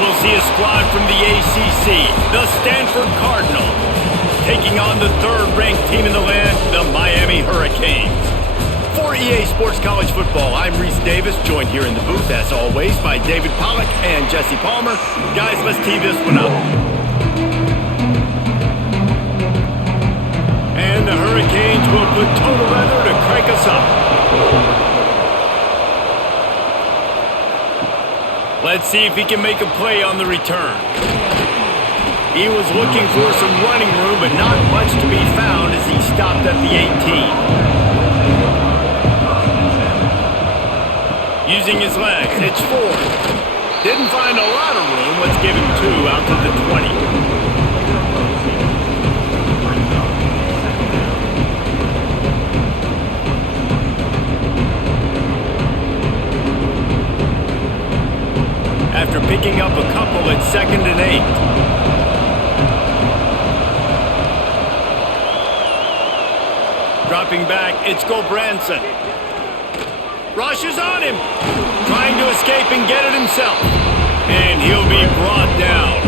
we'll see a squad from the ACC, the Stanford Cardinals, taking on the third-ranked team in the land, the Miami Hurricanes. For EA Sports College Football, I'm Reese Davis, joined here in the booth, as always, by David Pollack and Jesse Palmer. Guys, let's tee this one up. And the Hurricanes will put total weather to crank us up. Let's see if he can make a play on the return. He was looking for some running room, but not much to be found as he stopped at the 18. Using his legs, it's 4. Didn't find a lot of room. Let's give him 2 out to the 20. After picking up a couple, it's 2nd and 8. Dropping back, it's Gobranson. Rush is on him. Trying to escape and get it himself. And he'll be brought down.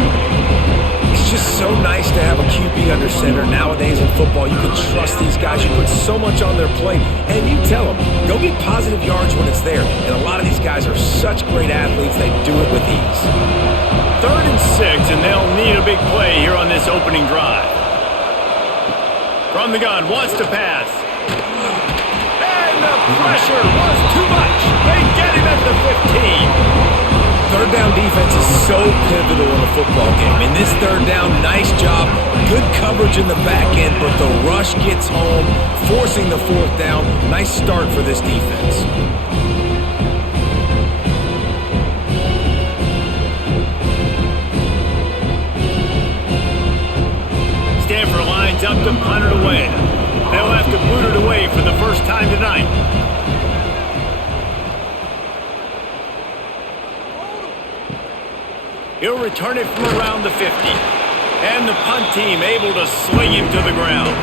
It's just so nice to have a QB under center. Nowadays in football, you can trust these guys. You put so much on their plate, and you tell them, go get positive yards when it's there. And a lot of these guys are such great athletes, they do it with ease. 3rd and 6, and they'll need a big play here on this opening drive. From the gun, wants to pass. And the pressure was too much. They get him at the 15. Third down defense is so pivotal in a football game. In this third down, nice job, good coverage in the back end, but the rush gets home, forcing the 4th down. Nice start for this defense. Stanford lines up to punt it away. They'll have to boot it away for the first time tonight. He'll return it from around the 50. And the punt team able to sling him to the ground.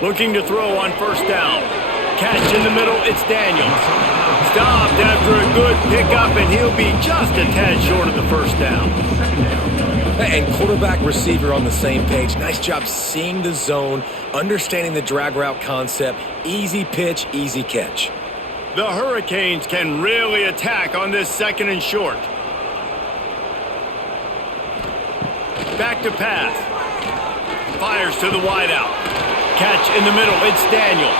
Looking to throw on 1st down. Catch in the middle, it's Daniels. Stopped after a good pickup, and he'll be just a tad short of the 1st down. And quarterback receiver on the same page. Nice job seeing the zone, understanding the drag route concept. Easy pitch, easy catch. The Hurricanes can really attack on this 2nd and short. Back to pass. Fires to the wideout. Catch in the middle, it's Daniels.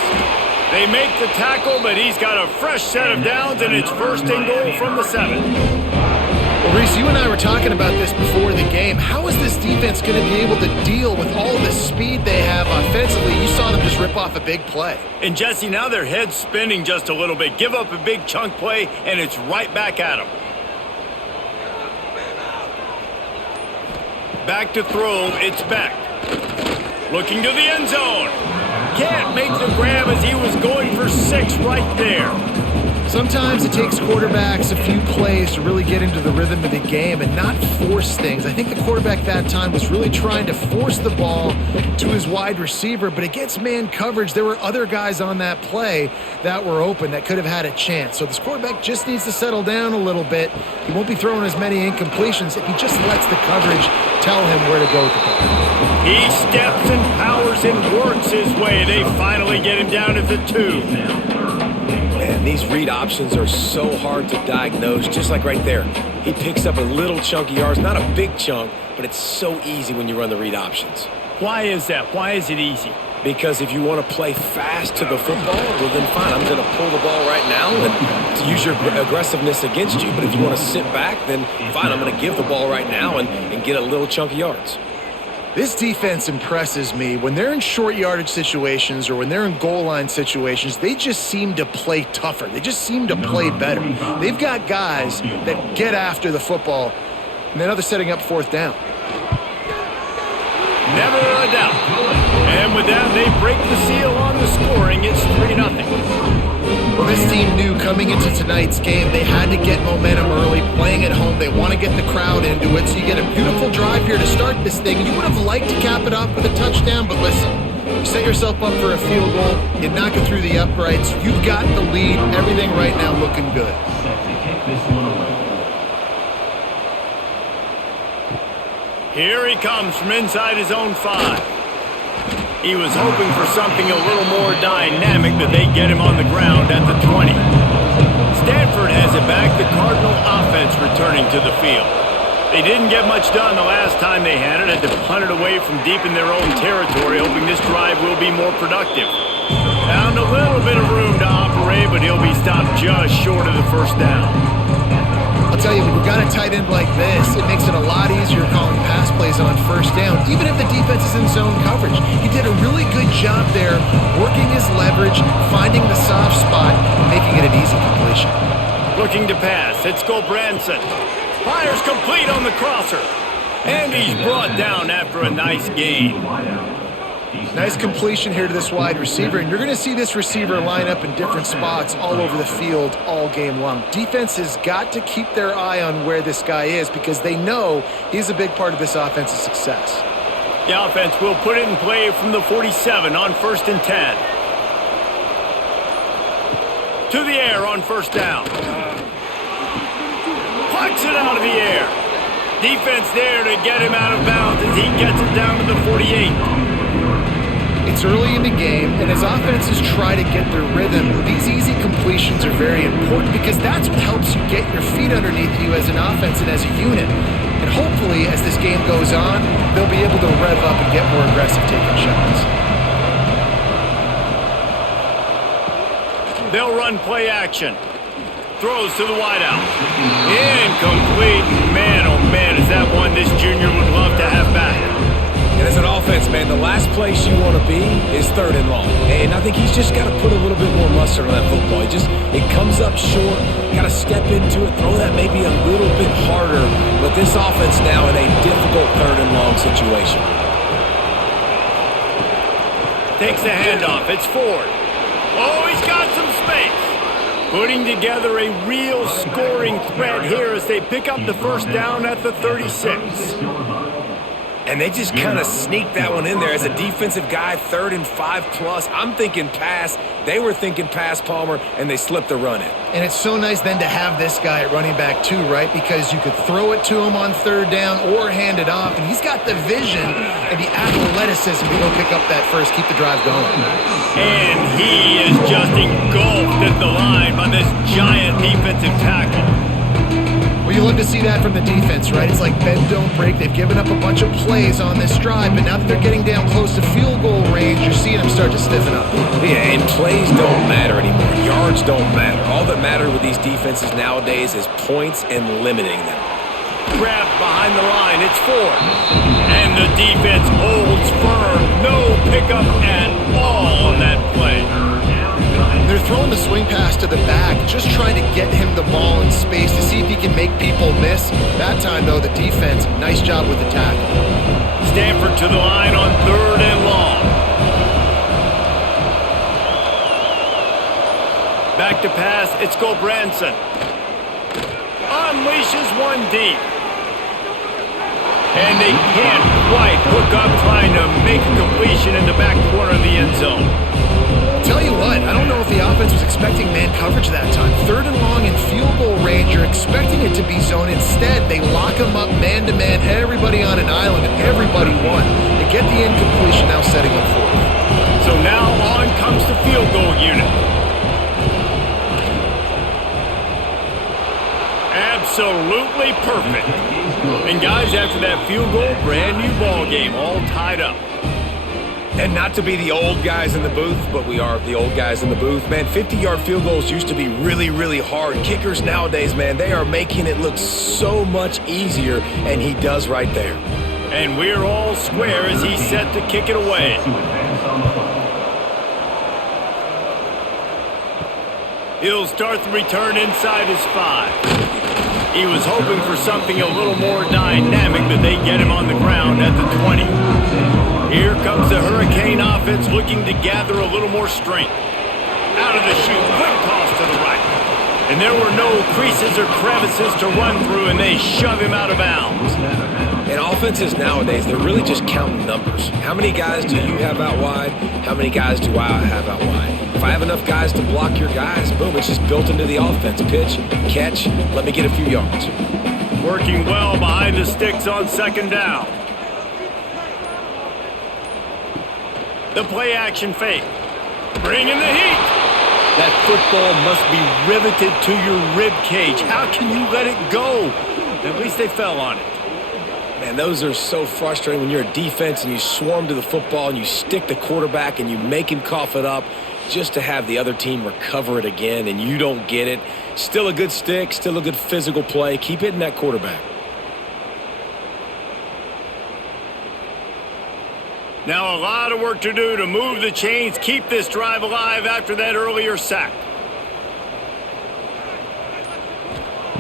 They make the tackle, but he's got a fresh set of downs, and it's 1st and goal from the 7. Well, Reese, you and I were talking about this before the game. How is this defense going to be able to deal with all the speed they have offensively? You saw them just rip off a big play. And Jesse, now their head's spinning just a little bit. Give up a big chunk play, and it's right back at them. Back to throw, it's Beck. Looking to the end zone. Can't make the grab as he was going for 6 right there. Sometimes it takes quarterbacks a few plays to really get into the rhythm of the game and not force things. I think the quarterback that time was really trying to force the ball to his wide receiver, but against man coverage, there were other guys on that play that were open that could have had a chance. So this quarterback just needs to settle down a little bit. He won't be throwing as many incompletions if he just lets the coverage tell him where to go with the ball. He steps and powers and works his way. They finally get him down at the 2. Man, these read options are so hard to diagnose, just like right there. He picks up a little chunk of yards, not a big chunk, but it's so easy when you run the read options. Why is that? Why is it easy? Because if you want to play fast to the football, well then fine, I'm going to pull the ball right now and to use your aggressiveness against you. But if you want to sit back, then fine, I'm going to give the ball right now and get a little chunk of yards. This defense impresses me. When they're in short yardage situations or when they're in goal line situations, they just seem to play tougher. They just seem to play better. They've got guys that get after the football, and then they're setting up 4th down. Never a doubt. And with that, they break the seal on the scoring. It's 3-0. Well, this team knew coming into tonight's game they had to get momentum early, playing at home. They want to get the crowd into it, so you get a beautiful drive here to start this thing. You would have liked to cap it off with a touchdown, but listen, You set yourself up for a field goal, you knock it through the uprights, you've got the lead, everything right now looking good. Here he comes from inside his own 5. He was hoping for something a little more dynamic, but they get him on the ground at the 20. Stanford has it back, the Cardinal offense returning to the field. They didn't get much done the last time they had it to punt it away from deep in their own territory, hoping this drive will be more productive. Found a little bit of room to operate, but he'll be stopped just short of the first down. I'll tell you, when you've got a tight end like this, it makes it a lot easier calling pass plays on first down, even if the defense is in zone coverage. He did a really good job there, working his leverage, finding the soft spot, and making it an easy completion. Looking to pass, it's Branson. Fires complete on the crosser. And he's brought down after a nice gain. Nice completion here to this wide receiver, and you're going to see this receiver line up in different spots all over the field all game long. Defense has got to keep their eye on where this guy is because they know he's a big part of this offense's success. The offense will put it in play from the 47 on 1st and 10. To the air on first down. Plucks it out of the air. Defense there to get him out of bounds as he gets it down to the 48. It's early in the game, and as offenses try to get their rhythm, these easy completions are very important because that's what helps you get your feet underneath you as an offense and as a unit. And hopefully, as this game goes on, they'll be able to rev up and get more aggressive taking shots. They'll run play action. Throws to the wideout. Incomplete. Man, oh man, is that one this junior would love to have back. And as an offense, man, the last place you want to be is 3rd and long. And I think he's just got to put a little bit more mustard on that football. It comes up short. Got to step into it, throw that maybe a little bit harder. But this offense now in a difficult 3rd and long situation. Takes the handoff. It's Ford. Oh, he's got some space. Putting together a real scoring threat here as they pick up the first down at the 36. And they just kind of sneak that one in there as a defensive guy, 3rd and 5+. I'm thinking pass. They were thinking pass, Palmer, and they slipped the run in. And it's so nice then to have this guy at running back too, right? Because you could throw it to him on 3rd down or hand it off, and he's got the vision and the athleticism to go pick up that first, keep the drive going. And he is just engulfed at the line by this giant defensive tackle. Well, you love to see that from the defense, right? It's like bend, don't break. They've given up a bunch of plays on this drive, but now that they're getting down close to field goal range, you're seeing them start to stiffen up. Yeah, and plays don't matter anymore. Yards don't matter. All that matters with these defenses nowadays is points and limiting them. Grabbed behind the line, it's Ford. And the defense holds firm. No pickup at all on that play. They're throwing the swing pass to the back, just trying to get him the ball in space to see if he can make people miss. That time, though, the defense, nice job with the tackle. Stanford to the line on 3rd and long. Back to pass, it's Branson. Unleashes one deep. And they can't quite hook up trying to make a completion in the back corner of the end zone. Tell you what, I don't know if the offense was expecting man coverage that time. 3rd and long in field goal range, you're expecting it to be zone. Instead, they lock them up man-to-man, everybody on an island, and everybody won. They get the incompletion, now setting up 4th. So now on comes the field goal unit. Absolutely perfect. And guys, after that field goal, brand new ball game, all tied up. And not to be the old guys in the booth, but we are the old guys in the booth. Man, 50-yard field goals used to be really, really hard. Kickers nowadays, man, they are making it look so much easier, and he does right there. And we're all square as he's set to kick it away. He'll start the return inside his 5. He was hoping for something a little more dynamic, but they get him on the ground at the 20. Here comes the Hurricane offense looking to gather a little more strength. Out of the chute, quick toss to the right. And there were no creases or crevices to run through, and they shove him out of bounds. And offenses nowadays, they're really just counting numbers. How many guys do you have out wide? How many guys do I have out wide? If I have enough guys to block your guys, boom, it's just built into the offense. Pitch, catch, let me get a few yards. Working well behind the sticks on second down. The play action fake. Bringing the heat. That football must be riveted to your rib cage. How can you let it go? At least they fell on it. Man, those are so frustrating when you're a defense and you swarm to the football and you stick the quarterback and you make him cough it up just to have the other team recover it again and you don't get it. Still a good stick, still a good physical play. Keep hitting that quarterback. Now a lot of work to do to move the chains, keep this drive alive after that earlier sack.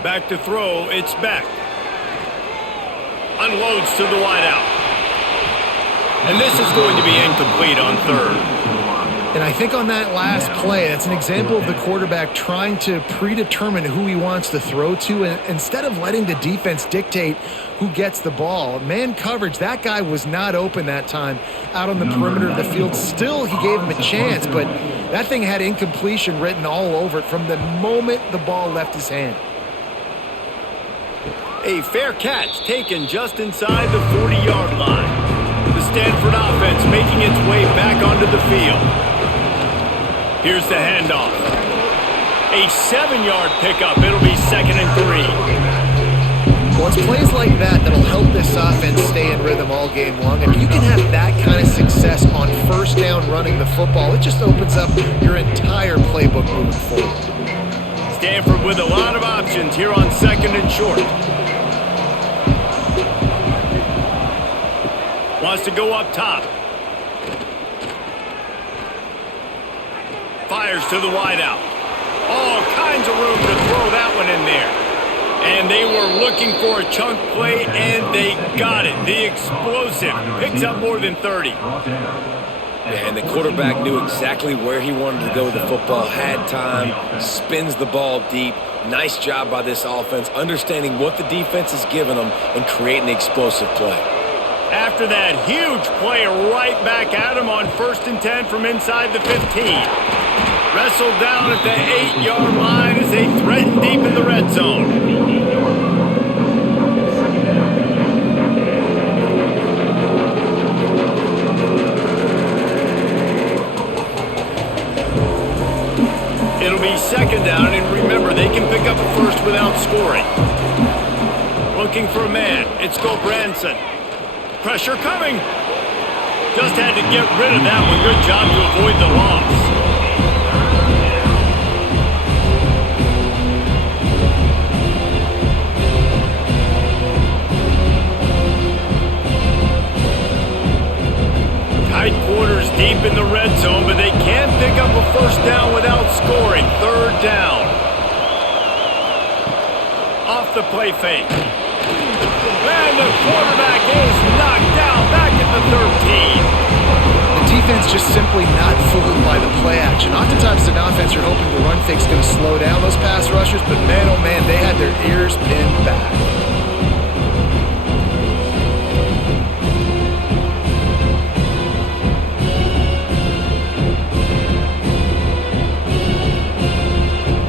Back to throw, it's Beck. Unloads to the wideout. And this is going to be incomplete on third. And I think on that last play, that's an example of the quarterback trying to predetermine who he wants to throw to, and instead of letting the defense dictate who gets the ball. Man coverage, that guy was not open that time out on the perimeter of the field. Still, he gave him a chance, but that thing had incompletion written all over it from the moment the ball left his hand. A fair catch taken just inside the 40-yard line. The Stanford offense making its way back onto the field. Here's the handoff. A 7-yard pickup. It'll be 2nd and 3. Well, it's plays like that that'll help this offense stay in rhythm all game long. If you can have that kind of success on first down running the football, it just opens up your entire playbook moving forward. Stanford with a lot of options here on 2nd and short. Wants to go up top. Fires to the wideout. All kinds of room to throw that one in there. And they were looking for a chunk play, and they got it. The explosive picks up more than 30. And the quarterback knew exactly where he wanted to go with the football, had time, spins the ball deep. Nice job by this offense, understanding what the defense is giving them and creating the explosive play. After that huge play right back at him on 1st and 10 from inside the 15. Wrestled down at the 8-yard line as they threaten deep in the red zone. It'll be 2nd down, and remember, they can pick up a first without scoring. Looking for a man. It's Gulbranson. Pressure coming. Just had to get rid of that one. Good job to avoid the loss. Tight quarters deep in the red zone, but they can't pick up a first down without scoring. 3rd down. Off the play fake. And the quarterback is knocked down back at the 13. The defense just simply not fooled by the play action. Oftentimes, an offense you're hoping the run fake's going to slow down those pass rushers, but man, oh man, they had their ears pinned back.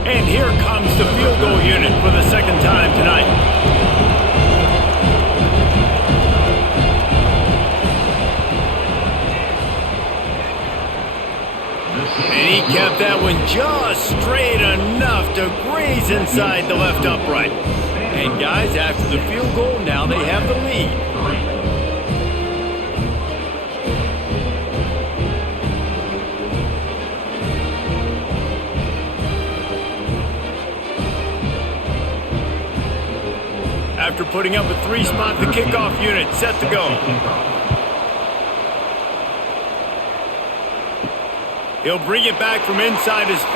And here comes the field goal unit for the 2nd time tonight. And he kept that one just straight enough to graze inside the left upright. And guys, after the field goal, now they have the lead. After putting up a 3-spot, the kickoff unit set to go. He'll bring it back from inside his 5.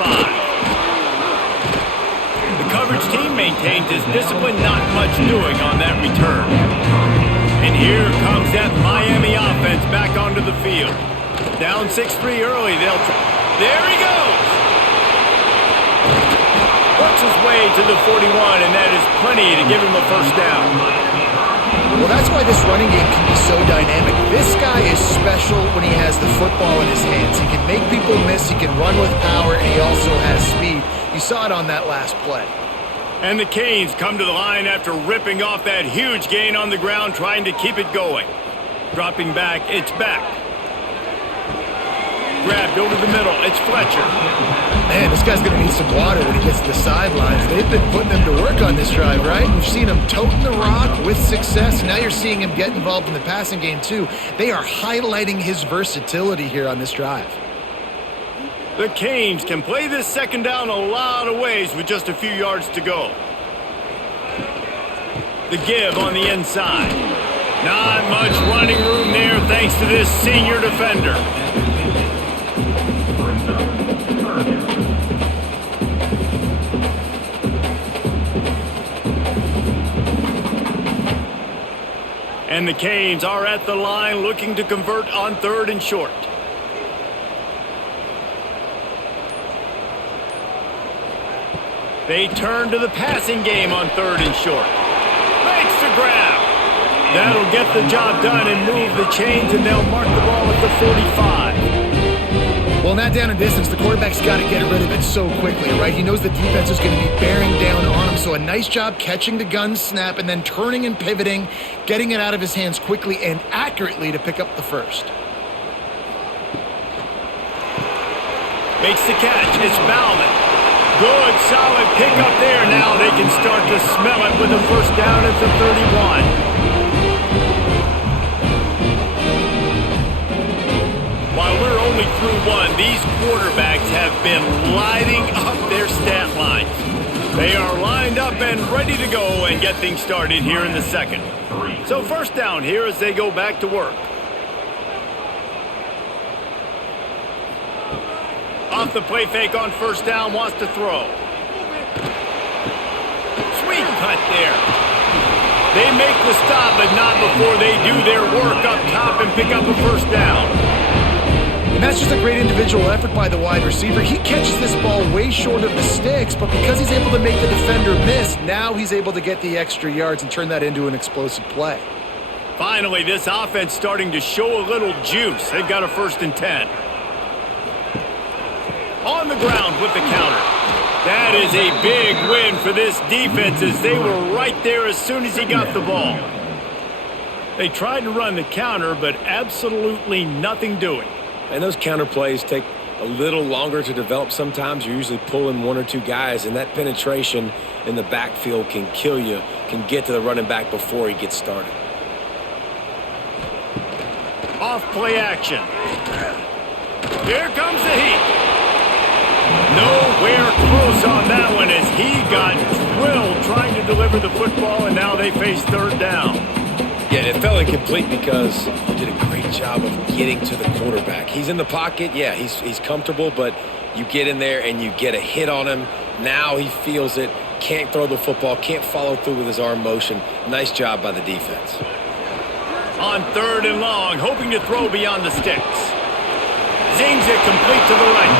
The coverage team maintains his discipline, not much doing on that return. And here comes that Miami offense back onto the field. Down 6-3 early, there he goes! works his way to the 41, and that is plenty to give him a first down. Well, that's why this running game can be so dynamic. This guy is special when he has the football in his hands. He can make people miss, he can run with power, and he also has speed. You saw it on that last play. And the Canes come to the line after ripping off that huge gain on the ground, trying to keep it going. Dropping back, it's back. Grabbed over the middle, it's Fletcher. Man, this guy's going to need some water when he gets to the sidelines. They've been putting him to work on this drive, right? We've seen him toting the rock with success. Now you're seeing him get involved in the passing game, too. They are highlighting his versatility here on this drive. The Canes can play this second down a lot of ways with just a few yards to go. The give on the inside. Not much running room there thanks to this senior defender. And the Canes are at the line looking to convert on 3rd and short. They turn to the passing game on 3rd and short. Makes the grab. That'll get the job done and move the chains, and they'll mark the ball at the 45. Well, not down in distance, the quarterback's got to get rid of it so quickly, right? He knows the defense is going to be bearing down on him, so a nice job catching the gun snap and then turning and pivoting, getting it out of his hands quickly and accurately to pick up the first. Makes the catch. It's Bauman. Good, solid pick up there. Now they can start to smell it with a first down at the 31. While we're only through one, these quarterbacks have been lighting up their stat lines. They are lined up and ready to go and get things started here in the second. So first down here as they go back to work. Off the play fake on first down, wants to throw. Sweet cut there. They make the stop, but not before they do their work up top and pick up a first down. And that's just a great individual effort by the wide receiver. He catches this ball way short of the sticks, but because he's able to make the defender miss, now he's able to get the extra yards and turn that into an explosive play. Finally, this offense starting to show a little juice. They've got a 1st and 10. On the ground with the counter. That is a big win for this defense as they were right there as soon as he got the ball. They tried to run the counter, but absolutely nothing doing. And those counter plays take a little longer to develop sometimes. You're usually pulling 1 or 2 guys, and that penetration in the backfield can kill you, can get to the running back before he gets started. Off play action. Here comes the heat. Nowhere close on that one as he got drilled trying to deliver the football, and now they face 3rd down. Yeah, it felt incomplete because you did a great job of getting to the quarterback. He's in the pocket. Yeah, he's comfortable, but you get in there and you get a hit on him. Now he feels it, can't throw the football, can't follow through with his arm motion. Nice job by the defense. On 3rd and long, hoping to throw beyond the sticks. Zings it complete to the right.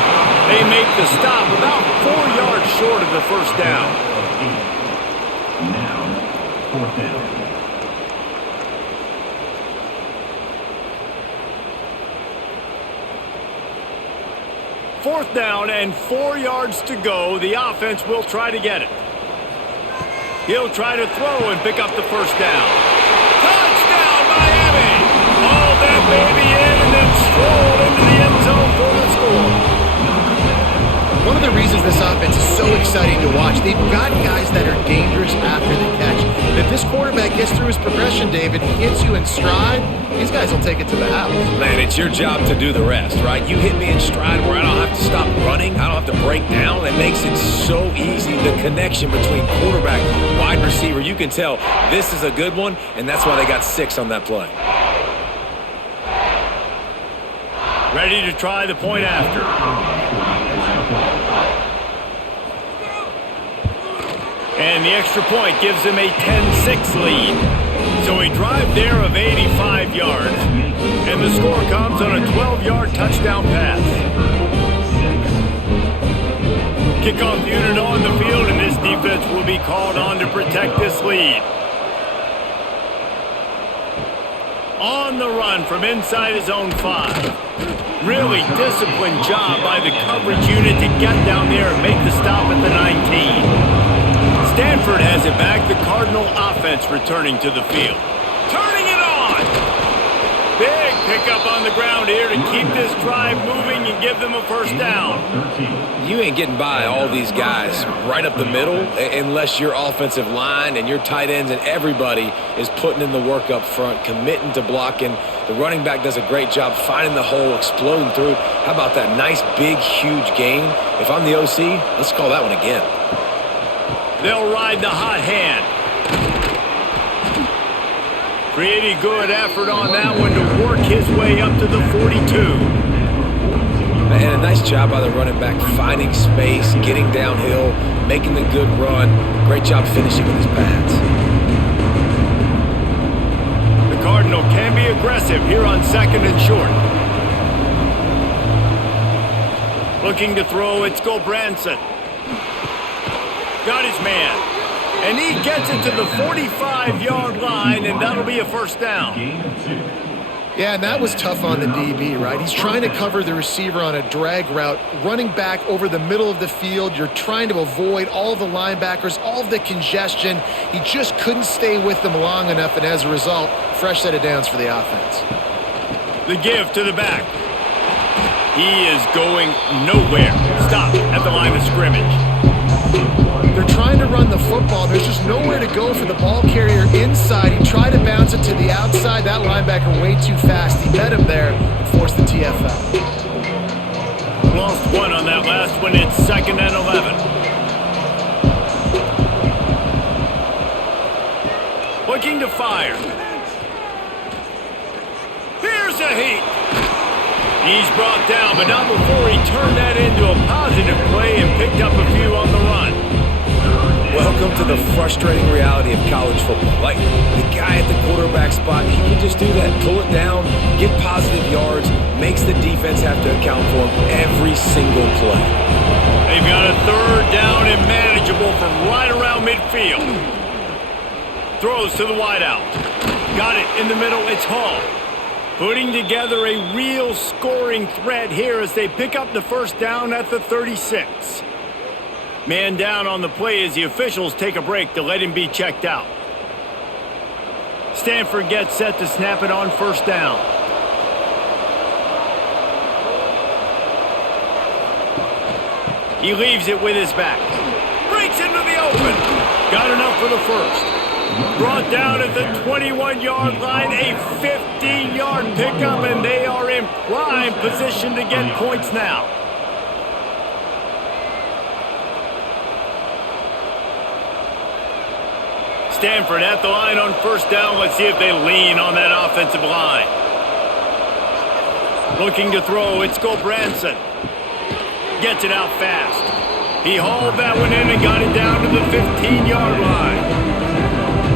They make the stop about 4 yards short of the first down. Now, 4th down. Fourth down and 4 yards to go. The offense will try to get it. He'll try to throw and pick up the first down. Touchdown, Miami! Haul that baby in and then stroll into the end zone for the score. One of the reasons this offense is so exciting to watch, they've got guys that are dangerous after the catch. And if this quarterback gets through his progression, David, he hits you in stride, these guys will take it to the house. Man, it's your job to do the rest, right? You hit me in stride where I don't have to stop running. I don't have to break down. It makes it so easy. The connection between quarterback, wide receiver, you can tell this is a good one, and that's why they got 6 on that play. Ready to try the point after. And the extra point gives him a 10-6 lead. So a drive there of 85 yards. And the score comes on a 12-yard touchdown pass. Kickoff unit on the field, and this defense will be called on to protect this lead. On the run from inside his own 5. Really disciplined job by the coverage unit to get down there and make the stop at the 19. Stanford has it back. The Cardinal offense returning to the field. Turning it on! Big pickup on the ground here to keep this drive moving and give them a first down. You ain't getting by all these guys right up the middle unless your offensive line and your tight ends and everybody is putting in the work up front, committing to blocking. The running back does a great job finding the hole, exploding through. How about that nice, big, huge gain? If I'm the OC, let's call that one again. They'll ride the hot hand. Pretty good effort on that one to work his way up to the 42. And a nice job by the running back, finding space, getting downhill, making the good run. Great job finishing with his pads. The Cardinal can be aggressive here on 2nd and short. Looking to throw, it's Branson. Got his man. And he gets it to the 45-yard line, and that'll be a first down. Yeah, and that was tough on the DB, right? He's trying to cover the receiver on a drag route, running back over the middle of the field. You're trying to avoid all the linebackers, all of the congestion. He just couldn't stay with them long enough, and as a result, fresh set of downs for the offense. The give to the back. He is going nowhere. Stop at the line of scrimmage. They're trying to run the football. There's just nowhere to go for the ball carrier inside. He tried to bounce it to the outside. That linebacker way too fast. He met him there and forced the TFL. Lost one on that last one. It's 2nd and 11. Looking to fire. Here's a heat. He's brought down, but not before he turned that into a positive play and picked up a few on the run. Welcome to the frustrating reality of college football. Like, the guy at the quarterback spot, he can just do that. Pull it down, get positive yards, makes the defense have to account for him every single play. They've got a 3rd down and manageable from right around midfield. Throws to the wideout. Got it in the middle. It's Hall. Putting together a real scoring threat here as they pick up the first down at the 36. Man down on the play as the officials take a break to let him be checked out. Stanford gets set to snap it on first down. He leaves it with his back. Breaks into the open. Got enough for the first. Brought down at the 21-yard line, a 15-yard pickup, and they are in prime position to get points now. Stanford at the line on first down. Let's see if they lean on that offensive line. Looking to throw, it's Branson. Gets it out fast. He hauled that one in and got it down to the 15-yard line.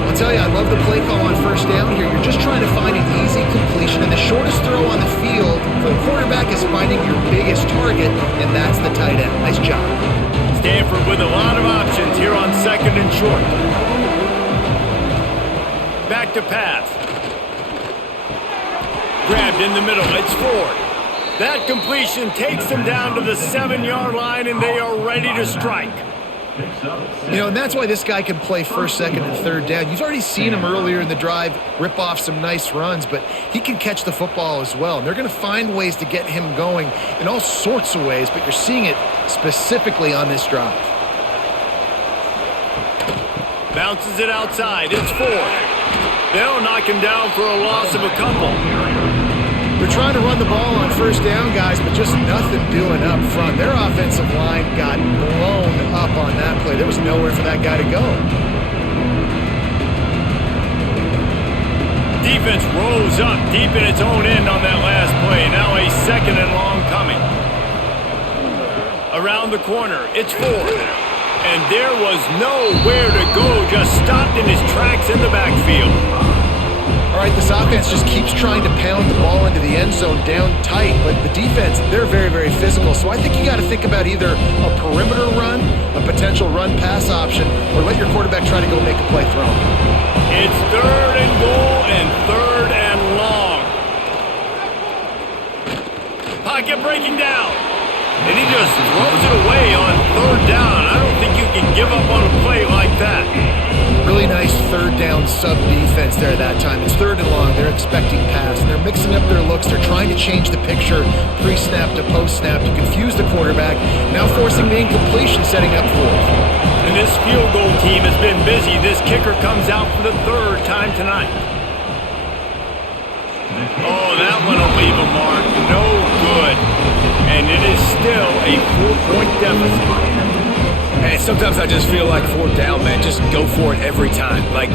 I'll tell you, I love the play call on first down here. You're just trying to find an easy completion, and the shortest throw on the field for the quarterback is finding your biggest target, and that's the tight end. Nice job. Stanford with a lot of options here on 2nd and short. Back to pass. Grabbed in the middle. It's Ford. That completion takes them down to the 7-yard line, and they are ready to strike. You know, and that's why this guy can play 1st, 2nd, and 3rd down. You've already seen him earlier in the drive rip off some nice runs, but he can catch the football as well. And they're going to find ways to get him going in all sorts of ways, but you're seeing it specifically on this drive. Bounces it outside. It's Ford. They'll knock him down for a loss of a couple. They're trying to run the ball on first down, guys, but just nothing doing up front. Their offensive line got blown up on that play. There was nowhere for that guy to go. Defense rose up deep in its own end on that last play. Now a 2nd and long coming. Around the corner, it's Ford. And there was nowhere to go, just stopped in his tracks in the backfield. All right, this offense just keeps trying to pound the ball into the end zone down tight, but the defense, they're very, very physical. So I think you got to think about either a perimeter run, a potential run-pass option, or let your quarterback try to go make a play throwing. It's 3rd and goal and 3rd and long. Pocket breaking down. And he just throws it away on 3rd down. I don't think you can give up on a play like that. Really nice 3rd down sub-defense there that time. It's 3rd and long. They're expecting pass, and they're mixing up their looks. They're trying to change the picture pre-snap to post-snap to confuse the quarterback, now forcing the incompletion, setting up 4th. And this field goal team has been busy. This kicker comes out for the 3rd time tonight. Oh, that one will leave a mark. No good. And it is still a 4-point deficit. Hey, sometimes I just feel like 4th down, man. Just go for it every time. Like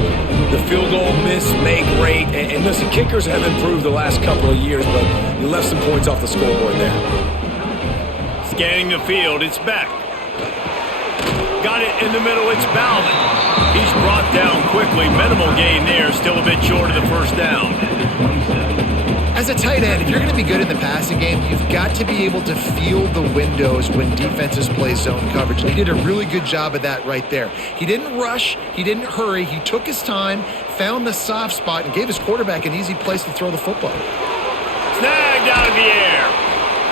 the field goal miss, make great. And listen, kickers have improved the last couple of years, but you left some points off the scoreboard there. Scanning the field, it's back. Got it in the middle, it's Bowman. He's brought down quickly. Minimal gain there, still a bit short of the 1st down. As a tight end, if you're going to be good in the passing game, you've got to be able to feel the windows when defenses play zone coverage. And he did a really good job of that right there. He didn't rush. He didn't hurry. He took his time, found the soft spot, and gave his quarterback an easy place to throw the football. Snagged out of the air.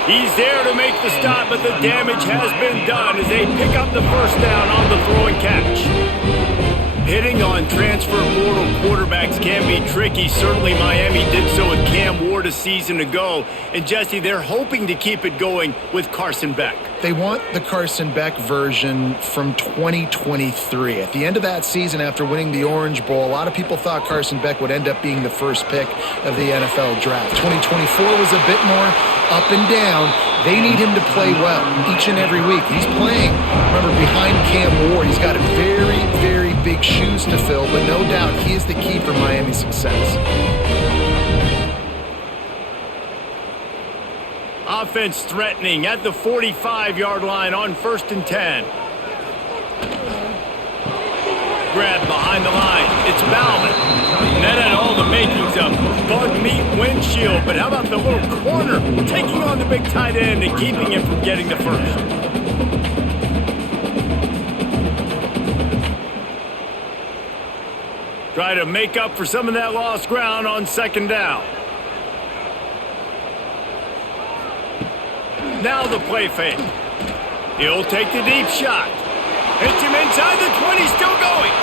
He's there to make the stop, but the damage has been done as they pick up the 1st down on the throw and catch. Hitting on transfer portal quarterbacks can be tricky. Certainly Miami did so with Cam Ward a season ago. And Jesse, they're hoping to keep it going with Carson Beck. They want the Carson Beck version from 2023. At the end of that season, after winning the Orange Bowl, a lot of people thought Carson Beck would end up being the first pick of the NFL draft. 2024 was a bit more up and down. They need him to play well each and every week. He's playing, remember, behind Cam Ward. He's got very, very big shoes to fill, but no doubt he is the key for Miami's success. Offense threatening at the 45-yard line on 1st and 10. Grab behind the line. It's Bowman. And that had all the makings of bug meat windshield. But how about the little corner taking on the big tight end and keeping him from getting the 1st? Try to make up for some of that lost ground on 2nd down. Now the play fake. He'll take the deep shot. Hits him inside the 20, still going.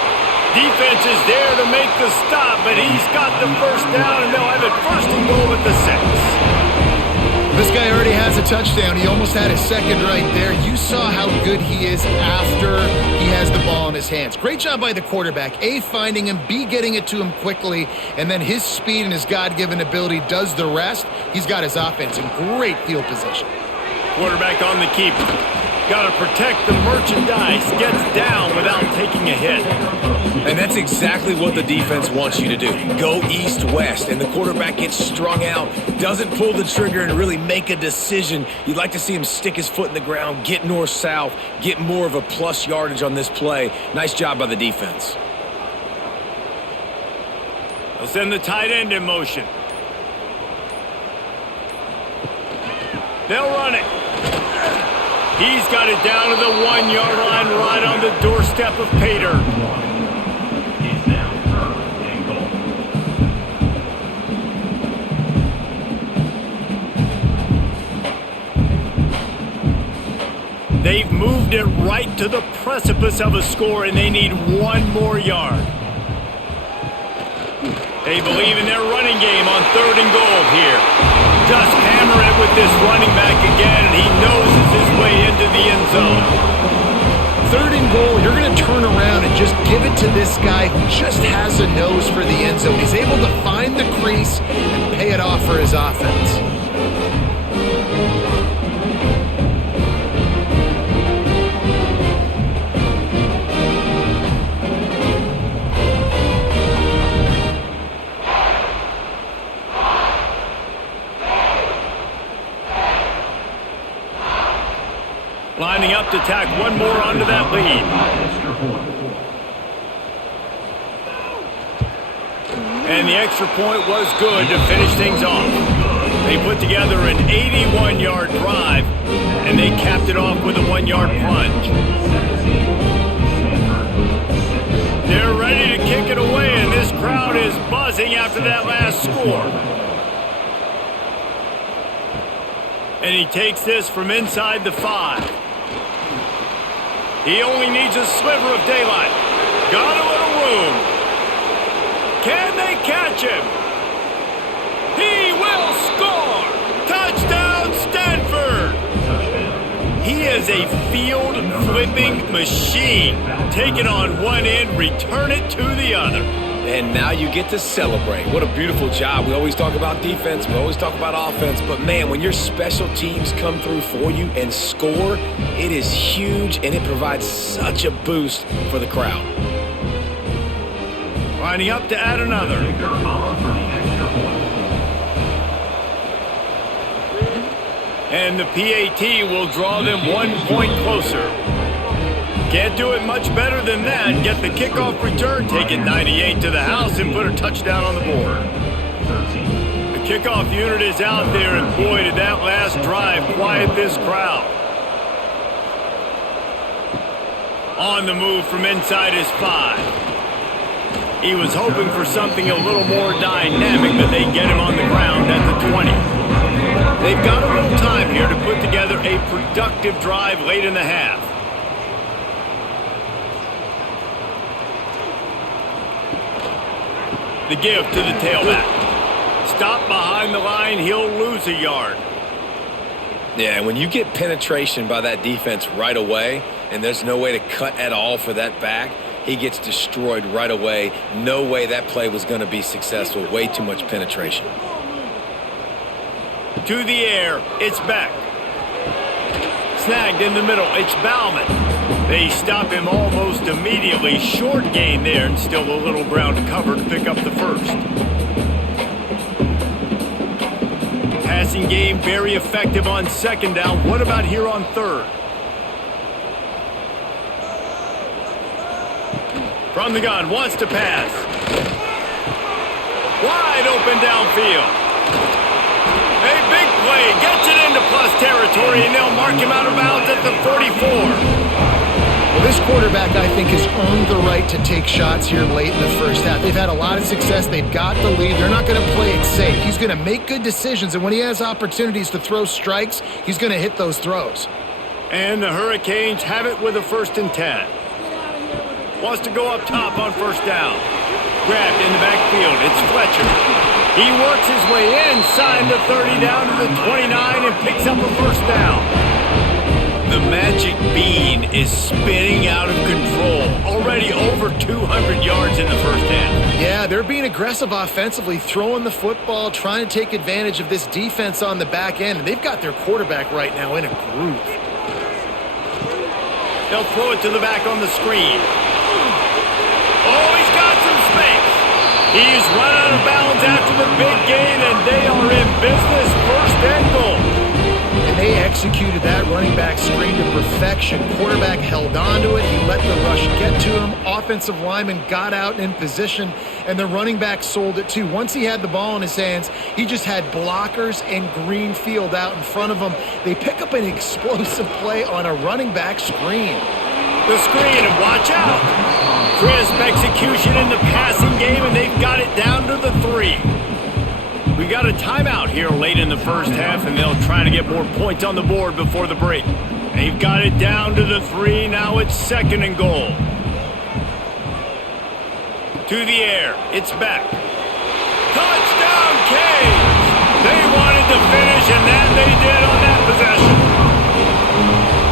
Defense is there to make the stop, but he's got the 1st down, and they'll have it 1st and goal at the 6. This guy already has a touchdown. He almost had his 2nd right there. You saw how good he is after he has the ball in his hands. Great job by the quarterback. A, finding him, B, getting it to him quickly, and then his speed and his God-given ability does the rest. He's got his offense in great field position. Quarterback on the keeper. Got to protect the merchandise. Gets down without taking a hit. And that's exactly what the defense wants you to do. Go east-west, and the quarterback gets strung out, doesn't pull the trigger and really make a decision. You'd like to see him stick his foot in the ground, get north-south, get more of a plus yardage on this play. Nice job by the defense. They'll send the tight end in motion. They'll run it. He's got it down to the 1-yard line right on the doorstep of Pater. They've moved it right to the precipice of a score, and they need 1 more yard. They believe in their running game on 3rd and goal here. Just hammer it with this running back again, and he noses his way into the end zone. 3rd and goal, you're going to turn around and just give it to this guy who just has a nose for the end zone. He's able to find the crease and pay it off for his offense. Lining up to tack 1 more onto that lead. And the extra point was good to finish things off. They put together an 81-yard drive, and they capped it off with a 1-yard plunge. They're ready to kick it away, and this crowd is buzzing after that last score. And he takes this from inside the 5. He only needs a sliver of daylight. Got a little room. Can they catch him? He will score! Touchdown, Stanford! He is a field-flipping machine. Take it on one end, return it to the other. And now you get to celebrate. What a beautiful job. We always talk about defense. We always talk about offense. But, man, when your special teams come through for you and score, it is huge, and it provides such a boost for the crowd. Lining up to add another. And the PAT will draw them 1 point closer. Can't do it much better than that. Get the kickoff return, take it 98 to the house, and put a touchdown on the board. The kickoff unit is out there, and boy, did that last drive quiet this crowd. On the move from inside his 5. He was hoping for something a little more dynamic, but they get him on the ground at the 20. They've got a little time here to put together a productive drive late in the half. The give to the tailback. Stop behind the line, he'll lose a yard. Yeah, and when you get penetration by that defense right away, and there's no way to cut at all for that back, he gets destroyed right away. No way that play was going to be successful. Way too much penetration. To the air, it's back. Snagged in the middle, it's Bauman. They stop him almost immediately. Short gain there, and still a little ground to cover to pick up the first. Passing game very effective on second down. What about here on third? From the gun, wants to pass. Wide open downfield. A big play, gets it into plus territory, and they'll mark him out of bounds at the 44. Well, this quarterback, I think, has earned the right to take shots here late in the first half. They've had a lot of success. They've got the lead. They're not going to play it safe. He's going to make good decisions, and when he has opportunities to throw strikes, he's going to hit those throws. And the Hurricanes have it with a 1st and 10. Wants to go up top on first down. Grabbed in the backfield. It's Fletcher. He works his way inside the 30 down to the 29 and picks up a first down. The magic bean is spinning out of control. Already over 200 yards in the first half. Yeah, they're being aggressive offensively, throwing the football, trying to take advantage of this defense on the back end. And they've got their quarterback right now in a groove. They'll throw it to the back on the screen. Oh, he's got some space. He's run out of bounds after the big gain, and they are in business. 1st and goal. And they executed that running back screen to perfection. Quarterback held on to it. He let the rush get to him. Offensive lineman got out and in position, and the running back sold it too. Once he had the ball in his hands, he just had blockers and green field out in front of him. They pick up an explosive play on a running back screen. The screen, and watch out. Crisp execution in the passing game, and they've got it down to the 3. We got a timeout here late in the first half, and they'll try to get more points on the board before the break. They've got it down to the 3. Now it's 2nd and goal. To the air. It's back. Touchdown, Canes! They wanted to finish, and that they did on that possession.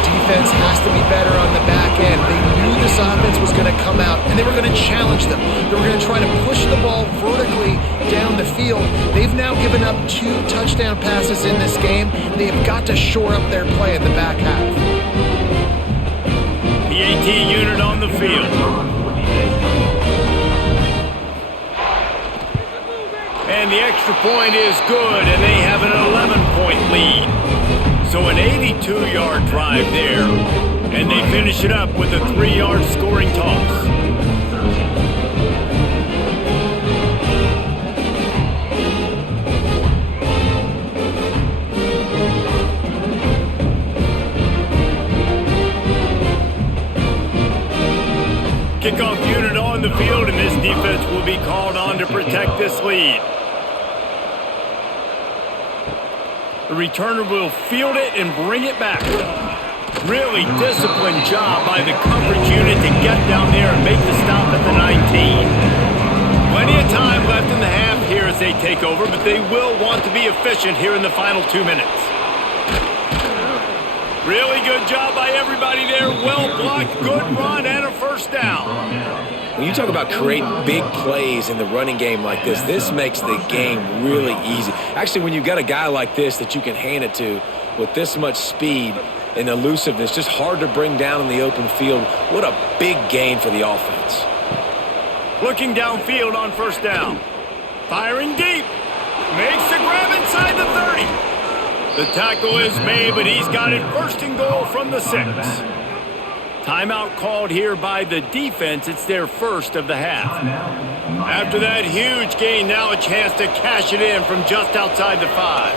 Defense has to be better on the back end. They knew this offense was going to come out, and they were going to challenge them. They were going to try to push the ball vertically down the field. They've now given up 2 touchdown passes in this game. They have got to shore up their play in the back half. PAT unit on the field. And the extra point is good, and they have an 11-point lead. So an 82-yard drive there, and they finish it up with a 3-yard scoring toss. be called on to protect this lead. The returner will field it and bring it back. Really disciplined job by the coverage unit to get down there and make the stop at the 19. Plenty of time left in the half here as they take over, but they will want to be efficient here in the final 2 minutes. Really good job by everybody there. Well blocked, good run, and a first down. When you talk about creating big plays in the running game like this makes the game really easy. Actually, when you've got a guy like this that you can hand it to with this much speed and elusiveness, just hard to bring down in the open field, what a big gain for the offense. Looking downfield on first down. Firing deep. Makes the grab inside the 30. The tackle is made, but he's got it first and goal from the 6. Timeout called here by the defense. It's their first of the half. After that huge gain, now a chance to cash it in from just outside the 5.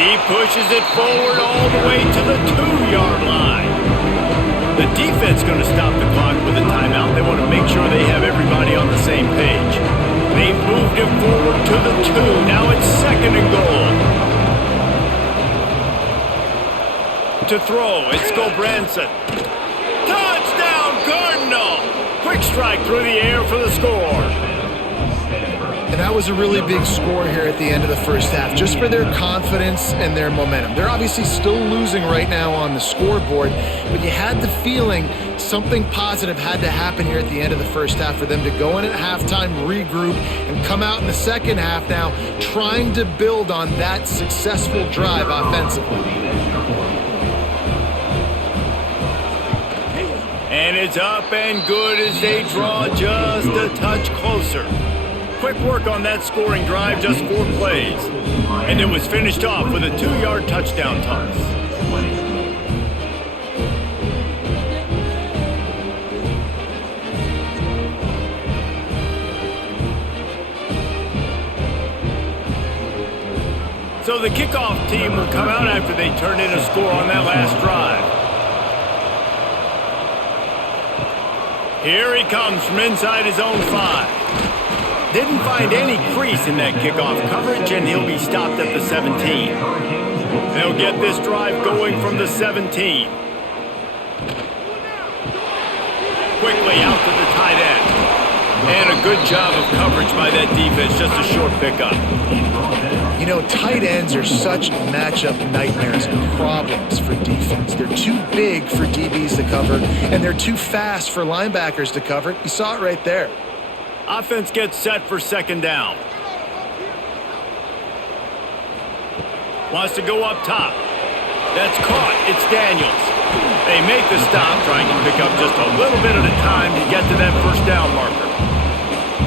He pushes it forward all the way to the 2-yard line. The defense going to stop the clock with a timeout. They want to make sure they have everybody on the same page. They've moved it forward to the 2. Now it's second and goal. To throw, it's Gobranson. Touchdown, Cardinal! Quick strike through the air for the score. And that was a really big score here at the end of the first half, just for their confidence and their momentum. They're obviously still losing right now on the scoreboard, but you had the feeling something positive had to happen here at the end of the first half for them to go in at halftime, regroup, and come out in the second half now trying to build on that successful drive offensively. And it's up and good as they draw just a touch closer. Quick work on that scoring drive, just 4 plays. And it was finished off with a 2-yard touchdown toss. So the kickoff team will come out after they turn in a score on that last drive. Here he comes from inside his own 5. Didn't find any crease in that kickoff coverage, and he'll be stopped at the 17. They'll get this drive going from the 17. Quickly out to the tight end. And a good job of coverage by that defense, just a short pickup. You know, tight ends are such matchup nightmares and problems for defense. They're too big for DBs to cover, and they're too fast for linebackers to cover. You saw it right there. Offense gets set for second down. Wants to go up top. That's caught. It's Daniels. They make the stop, trying to pick up just a little bit at a time to get to that first down marker.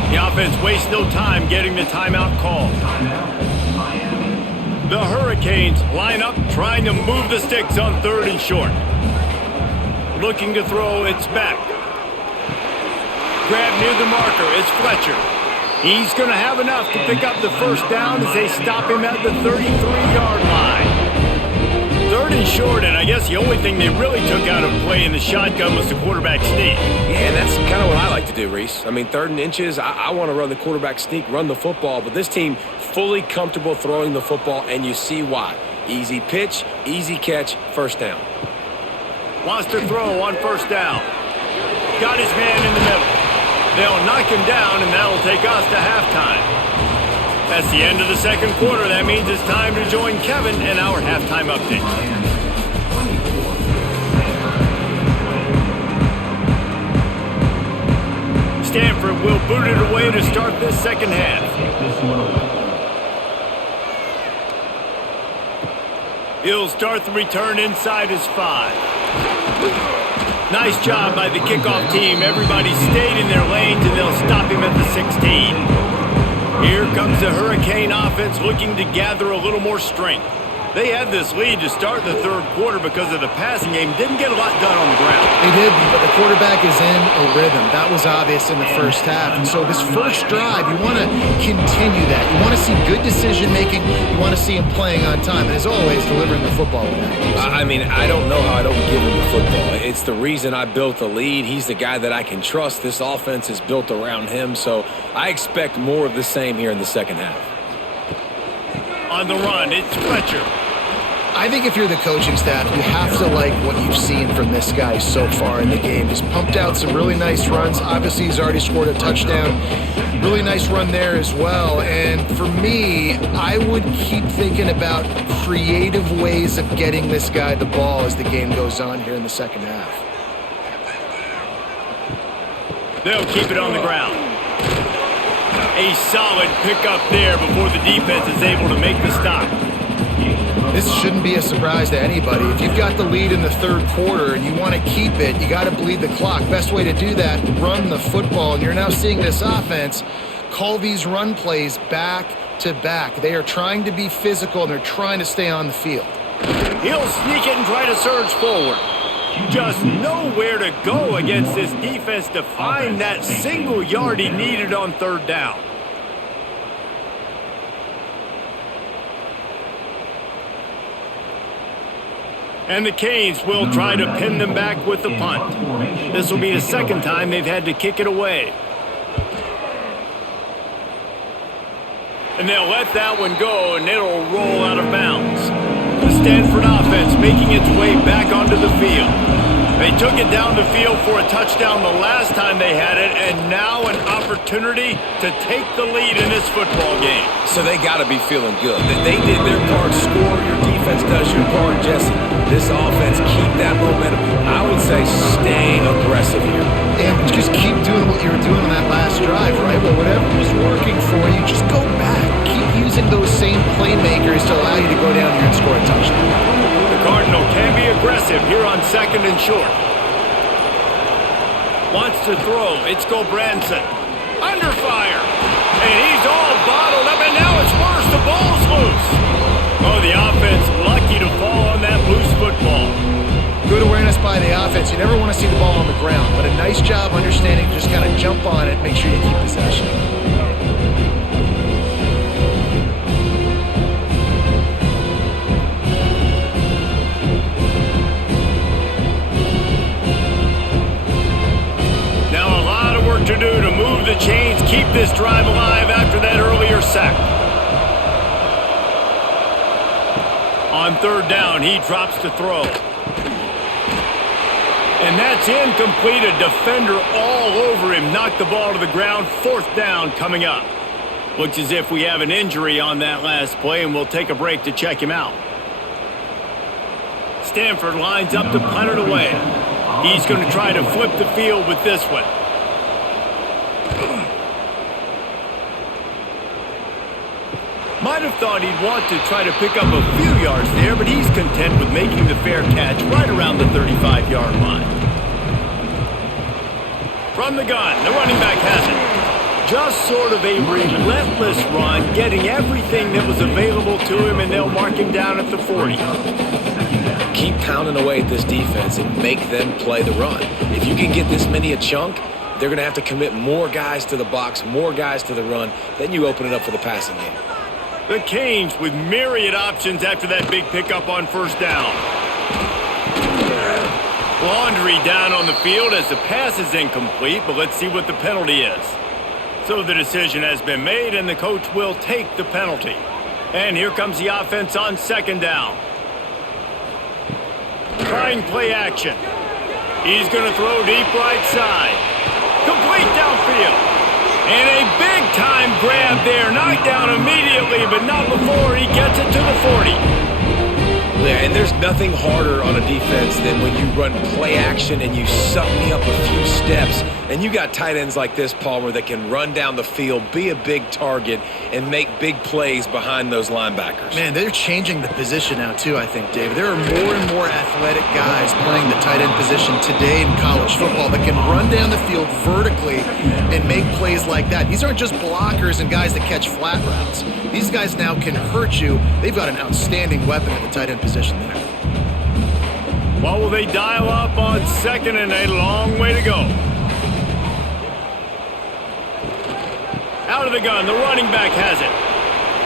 The offense wastes no time getting the timeout called. The Hurricanes line up, trying to move the sticks on 3rd and short. Looking to throw, it's back. Grab near the marker, it's Fletcher. He's going to have enough to pick up the first down as they stop him at the 33-yard line. 3rd and short, and I guess the only thing they really took out of play in the shotgun was the quarterback sneak. Yeah, and that's kind of what I like to do, Reese. I mean, 3rd and inches, I want to run the quarterback sneak, run the football, but this team fully comfortable throwing the football, and you see why. Easy pitch, easy catch, first down. Wants to throw on first down. Got his man in the middle. They'll knock him down, and that'll take us to halftime. That's the end of the second quarter. That means it's time to join Kevin in our halftime update. Stanford will boot it away to start this second half. He'll start the return inside his 5. Nice job by the kickoff team. Everybody stayed in their lanes, and they'll stop him at the 16. Here comes the Hurricane offense looking to gather a little more strength. They had this lead to start the third quarter because of the passing game. Didn't get a lot done on the ground. They didn't, but the quarterback is in a rhythm. That was obvious in the first half. And so this first drive, you want to continue that. You want to see good decision-making. You want to see him playing on time. And as always, delivering the football with that. I mean, I don't know how I don't give him the football. It's the reason I built the lead. He's the guy that I can trust. This offense is built around him. So I expect more of the same here in the second half. On the run, it's Fletcher. I think if you're the coaching staff, you have to like what you've seen from this guy so far in the game. He's pumped out some really nice runs. Obviously, he's already scored a touchdown. Really nice run there as well. And for me, I would keep thinking about creative ways of getting this guy the ball as the game goes on here in the second half. They'll keep it on the ground. A solid pickup there before the defense is able to make the stop. This shouldn't be a surprise to anybody. If you've got the lead in the third quarter and you want to keep it, you got to bleed the clock. Best way to do that, run the football. And you're now seeing this offense call these run plays back to back. They are trying to be physical and they're trying to stay on the field. He'll sneak it and try to surge forward. Just nowhere to go against this defense to find that single yard he needed on third down. And the Canes will try to pin them back with the punt. This will be the second time they've had to kick it away. And they'll let that one go, and it'll roll out of bounds. The Stanford offense making its way back onto the field. They took it down the field for a touchdown the last time they had it, and now an opportunity to take the lead in this football game. So they got to be feeling good. They did their part, score. Your defense does your part, Jesse. This offense, keep that momentum. I would say stay aggressive here. And just keep doing what you were doing on that last drive, right? Well, whatever was working for you, just go back. Keep using those same playmakers to allow you to go down here and score a touchdown. The Cardinal can be aggressive here on second and short. Wants to throw. It's Gobranson. Under fire. And he's all bottled up, and now it's worse. The ball's loose. Oh, the offense lucky to fall on that loose football. Good awareness by the offense. You never want to see the ball on the ground, but a nice job understanding to just kind of jump on it, make sure you keep possession. Now a lot of work to do to move the chains, keep this drive alive after that earlier sack. On third down, he drops to throw. And that's incomplete. A defender all over him. Knocked the ball to the ground. Fourth down coming up. Looks as if we have an injury on that last play, and we'll take a break to check him out. Stanford lines up to punt it away. He's going to try to flip the field with this one. Might have thought he'd want to try to pick up a few yards there, but he's content with making the fair catch right around the 35-yard line. From the gun, the running back has it. Just sort of a relentless run, getting everything that was available to him, and they'll mark him down at the 40. Keep pounding away at this defense and make them play the run. If you can get this many a chunk, they're going to have to commit more guys to the box, more guys to the run. Then you open it up for the passing game. The Canes with myriad options after that big pickup on first down. Laundry down on the field as the pass is incomplete, but let's see what the penalty is. So the decision has been made, and the coach will take the penalty. And here comes the offense on second down. Trying play action. He's going to throw deep right side. Complete downfield. And a big-time grab there. Knocked down immediately, but not before he gets it to the 40. Yeah, and there's nothing harder on a defense than when you run play action and you suck me up a few steps. And you got tight ends like this, Palmer, that can run down the field, be a big target, and make big plays behind those linebackers. Man, they're changing the position now, too, I think, David. There are more and more athletic guys playing the tight end position today in college football that can run down the field vertically and make plays like that. These aren't just blockers and guys that catch flat routes. These guys now can hurt you. They've got an outstanding weapon at the tight end position there. What will they dial up on second and a long way to go? Out of the gun, the running back has it.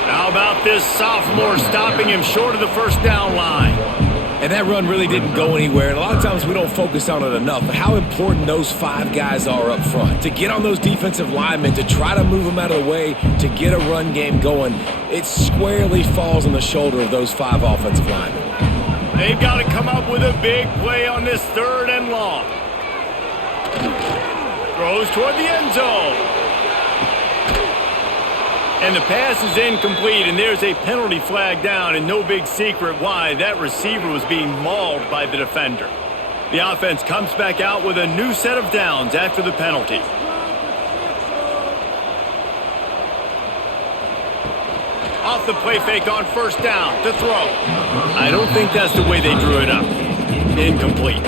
How about this sophomore stopping him short of the first down line? And that run really didn't go anywhere, and a lot of times we don't focus on it enough, but how important those 5 guys are up front. To get on those defensive linemen, to try to move them out of the way, to get a run game going, it squarely falls on the shoulder of those 5 offensive linemen. They've got to come up with a big play on this third and long. Throws toward the end zone. And the pass is incomplete, and there's a penalty flag down, and no big secret why. That receiver was being mauled by the defender. The offense comes back out with a new set of downs after the penalty. Off the play fake on first down to throw. I don't think that's the way they drew it up. Incomplete.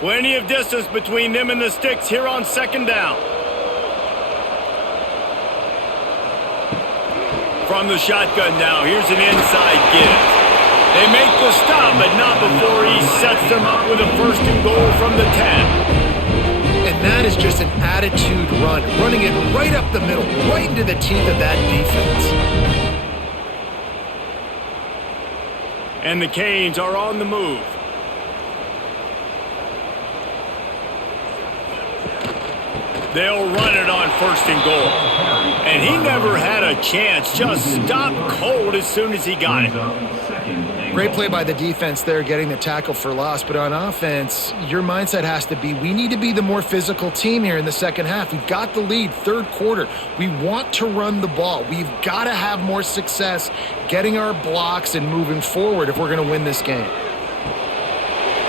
Plenty of distance between them and the sticks here on second down. From the shotgun now, here's an inside give. They make the stop, but not before he sets them up with a first and goal from the 10. And that is just an attitude run, running it right up the middle, right into the teeth of that defense. And the Canes are on the move. They'll run it on first and goal. And he never had a chance, just stopped cold as soon as he got it. Great play by the defense there, getting the tackle for loss. But on offense, your mindset has to be, we need to be the more physical team here in the second half. We've got the lead, third quarter. We want to run the ball. We've got to have more success getting our blocks and moving forward if we're going to win this game.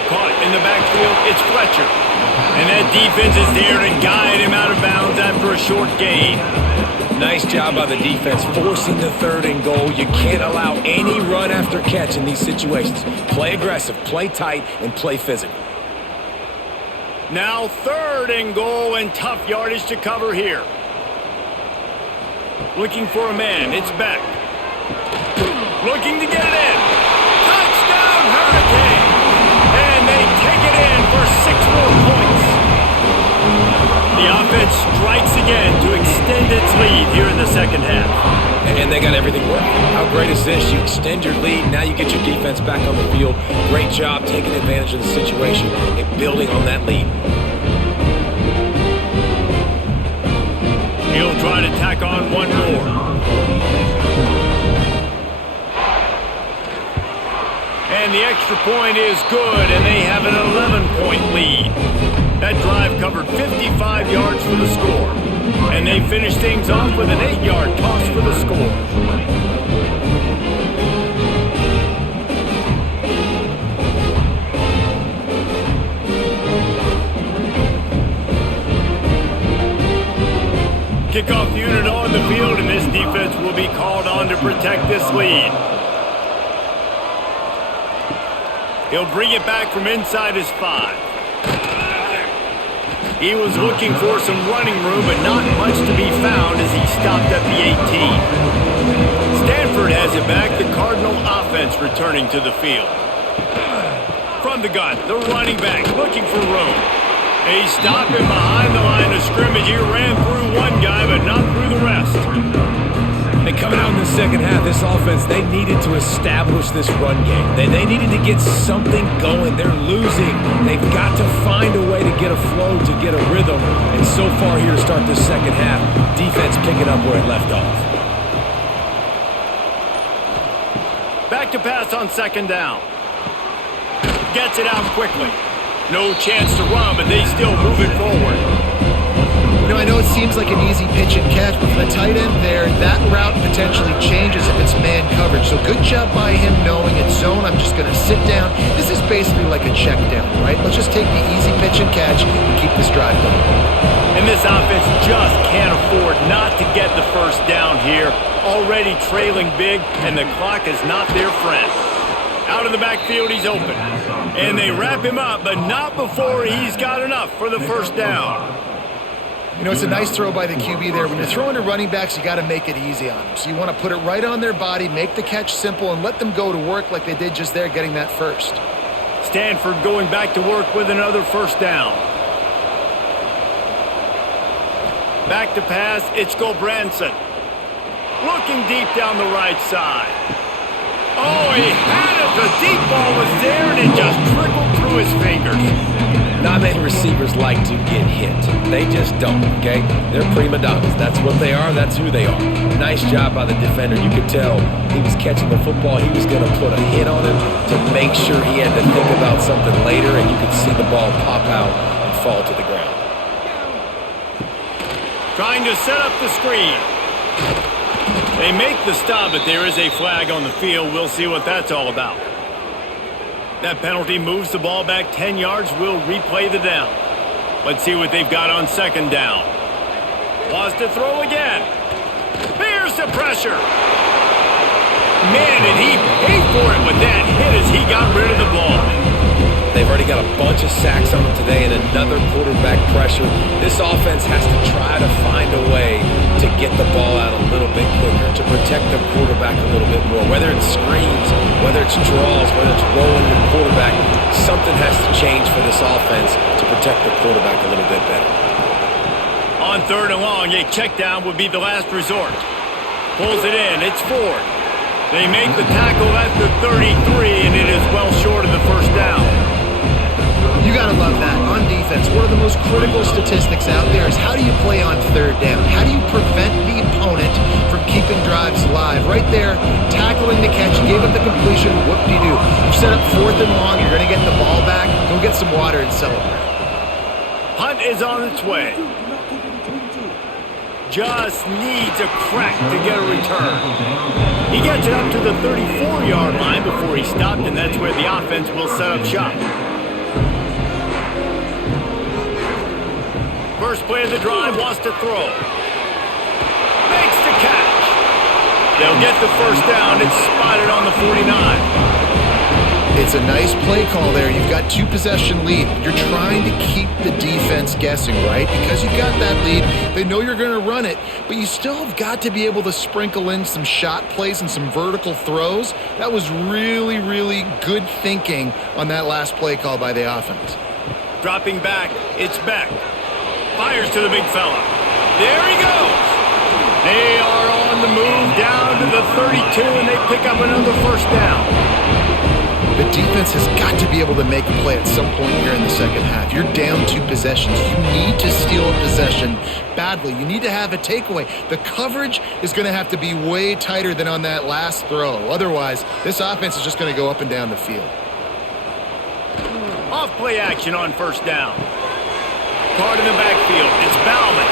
Caught in the backfield, it's Fletcher. And that defense is there to guide him out of bounds after a short gain. Nice job by the defense forcing the third and goal. You can't allow any run after catch in these situations. Play aggressive, play tight, and play physical. Now third and goal, and tough yardage to cover here. Looking for a man, it's Beck. Looking to get it in. Touchdown Hurricane! And they take it in for 6 more points. The offense strikes again to extend its lead here in the second half. And they got everything working. How great is this? You extend your lead, now you get your defense back on the field. Great job taking advantage of the situation and building on that lead. He'll try to tack on one more. And the extra point is good, and they have an 11-point lead. That drive covered 55 yards for the score. And they finish things off with an 8-yard toss for the score. Kickoff unit on the field, and this defense will be called on to protect this lead. He'll bring it back from inside his 5. He was looking for some running room, but not much to be found as he stopped at the 18. Stanford has it back, the Cardinal offense returning to the field. From the gun, the running back looking for room. He stopped him behind the line of scrimmage. He ran through one guy, but not through the rest. And coming out in the second half, this offense, they needed to establish this run game. They needed to get something going. They're losing. They've got to find a way to get a flow, to get a rhythm. And so far here to start this second half, defense picking up where it left off. Back to pass on second down. Gets it out quickly. No chance to run, but they still move it forward. You know, I know it seems like an easy pitch and catch, but for the tight end there, that route potentially changes if it's man coverage. So good job by him knowing it's zone. I'm just going to sit down. This is basically like a check down, right? Let's just take the easy pitch and catch and keep this drive going. And this offense just can't afford not to get the first down here. Already trailing big, and the clock is not their friend. Out of the backfield, he's open. And they wrap him up, but not before he's got enough for the first down. You know, it's a nice throw by the QB there. When you're throwing to running backs, you got to make it easy on them. So you want to put it right on their body, make the catch simple, and let them go to work like they did just there, getting that first. Stanford going back to work with another first down. Back to pass, it's Branson. Looking deep down the right side. Oh, he had it. The deep ball was there, and it just trickled through his fingers. Not many receivers like to get hit. They just don't, okay? They're prima donnas. That's what they are. That's who they are. Nice job by the defender. You could tell he was catching the football. He was going to put a hit on him to make sure he had to think about something later, and you could see the ball pop out and fall to the ground. Trying to set up the screen. They make the stop, but there is a flag on the field. We'll see what that's all about. That penalty moves the ball back 10 yards. We'll replay the down. Let's see what they've got on second down. Wants to throw again. Here's the pressure. Man, did he pay for it with that hit as he got rid of the ball. They've already got a bunch of sacks on them today and another quarterback pressure. This offense has to try to find a way to get the ball out a little bit quicker, to protect the quarterback a little bit more. Whether it's screens, whether it's draws, whether it's rolling your quarterback, something has to change for this offense to protect the quarterback a little bit better. On third and long, a check down would be the last resort. Pulls it in, it's Ford. They make the tackle at the 33, and it is well short of the first down. You got to love that. On defense, one of the most critical statistics out there is how do you play on third down? How do you prevent the opponent from keeping drives alive? Right there, tackling the catch, gave up the completion, what do? You set up fourth and long, you're going to get the ball back, go get some water and celebrate. Hunt is on its way. Just needs a crack to get a return. He gets it up to the 34-yard line before he stopped, and that's where the offense will set up shop. First play of the drive, wants to throw. Makes the catch. They'll get the first down. It's spotted on the 49. It's a nice play call there. You've got two-possession lead. You're trying to keep the defense guessing, right? Because you've got that lead. They know you're going to run it, but you still have got to be able to sprinkle in some shot plays and some vertical throws. That was really, really good thinking on that last play call by the offense. Dropping back, it's Beck. Fires to the big fella. There he goes. They are on the move down to the 32, and they pick up another first down. The defense has got to be able to make a play at some point here in the second half. You're down 2 possessions. You need to steal a possession badly. You need to have a takeaway. The coverage is going to have to be way tighter than on that last throw. Otherwise, this offense is just going to go up and down the field. Off play action on first down. Card in the backfield. It's Bauman.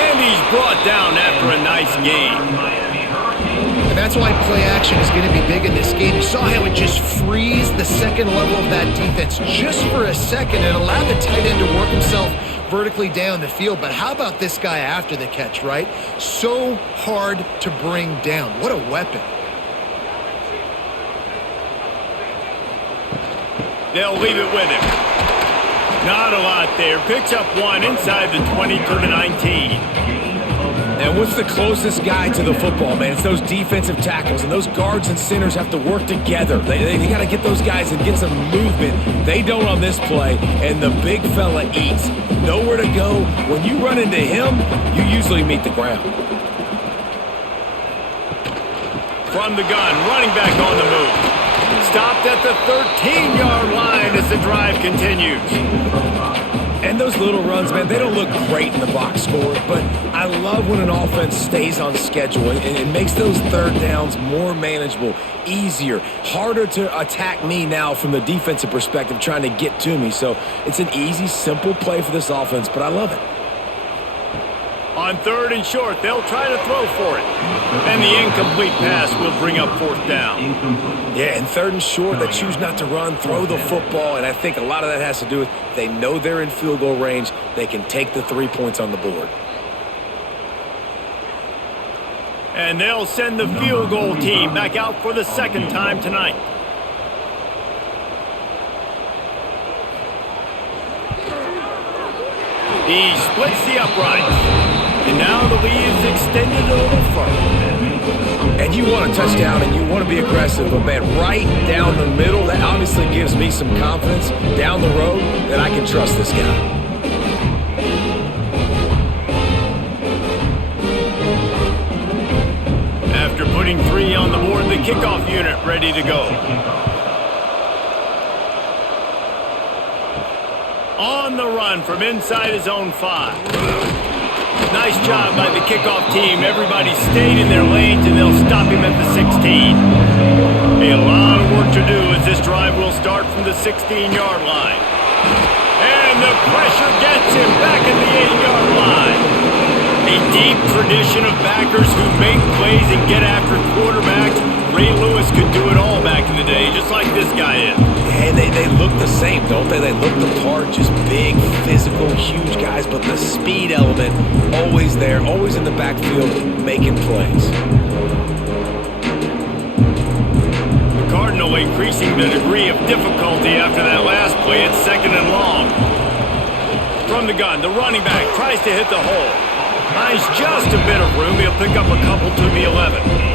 And he's brought down after a nice game. And that's why play action is going to be big in this game. You saw how it just frees the second level of that defense just for a second. It allowed the tight end to work himself vertically down the field. But how about this guy after the catch, right? So hard to bring down. What a weapon. They'll leave it with him. Not a lot there. Picks up one inside the 20 to the 19. And what's the closest guy to the football, man? It's those defensive tackles, and those guards and centers have to work together. They got to get those guys and get some movement. They don't on this play, and the big fella eats. Nowhere to go. When you run into him, you usually meet the ground. From the gun, running back on the move. Stopped at the 13-yard line as the drive continues. And those little runs, man, they don't look great in the box score, but I love when an offense stays on schedule and it makes those third downs more manageable. easier, harder to attack me now from the defensive perspective, trying to get to me. So it's an easy, simple play for this offense, but I love it. On 3rd and short, they'll try to throw for it. And the incomplete pass will bring up 4th down. Yeah, and 3rd and short, they choose not to run, throw the football, and I think a lot of that has to do with they know they're in field goal range. They can take the 3 points on the board. And they'll send the field goal team back out for the 2nd time tonight. He splits the uprights. And now the lead is extended a little further. And you want a touchdown and you want to be aggressive, but man, right down the middle, that obviously gives me some confidence down the road that I can trust this guy. After putting 3 on the board, the kickoff unit ready to go. On the run from inside his own 5. Nice job by the kickoff team. Everybody stayed in their lanes, and they'll stop him at the 16. A lot of work to do as this drive will start from the 16-yard line. And the pressure gets him back at the 8-yard line. A deep tradition of backers who make plays and get after quarterbacks. Ray Lewis could do it all back in the day, just like this guy is. And they look the same, don't they? They look the part, just big, physical, huge guys, but the speed element always there, always in the backfield, making plays. The Cardinal increasing the degree of difficulty after that last play. It's 2nd and long. From the gun, the running back tries to hit the hole. Finds just a bit of room. He'll pick up a couple to the 11.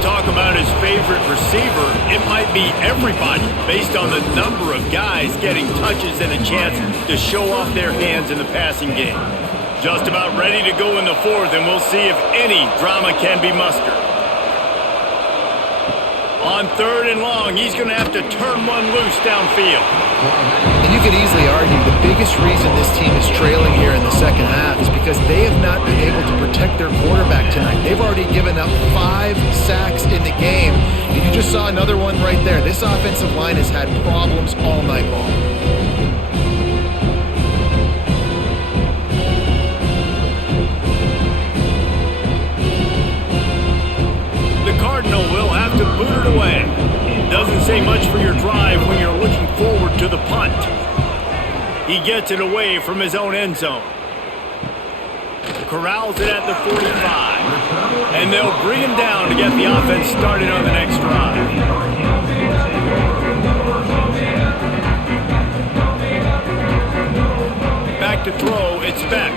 Talk about his favorite receiver, it might be everybody based on the number of guys getting touches and a chance to show off their hands in the passing game. Just about ready to go in the 4th, and we'll see if any drama can be mustered. On 3rd and long, he's going to have to turn one loose downfield. And you could easily argue the biggest reason this team is trailing here in the 2nd half is because they have not been able to protect their quarterback tonight. They've already given up 5 sacks in the game, and you just saw another one right there. This offensive line has had problems all night long. The Cardinal will have to boot it away. Doesn't say much for your drive when you're looking forward to the punt. He gets it away from his own end zone. Corrals it at the 45. And they'll bring him down to get the offense started on the next drive. Back to throw, it's Beck.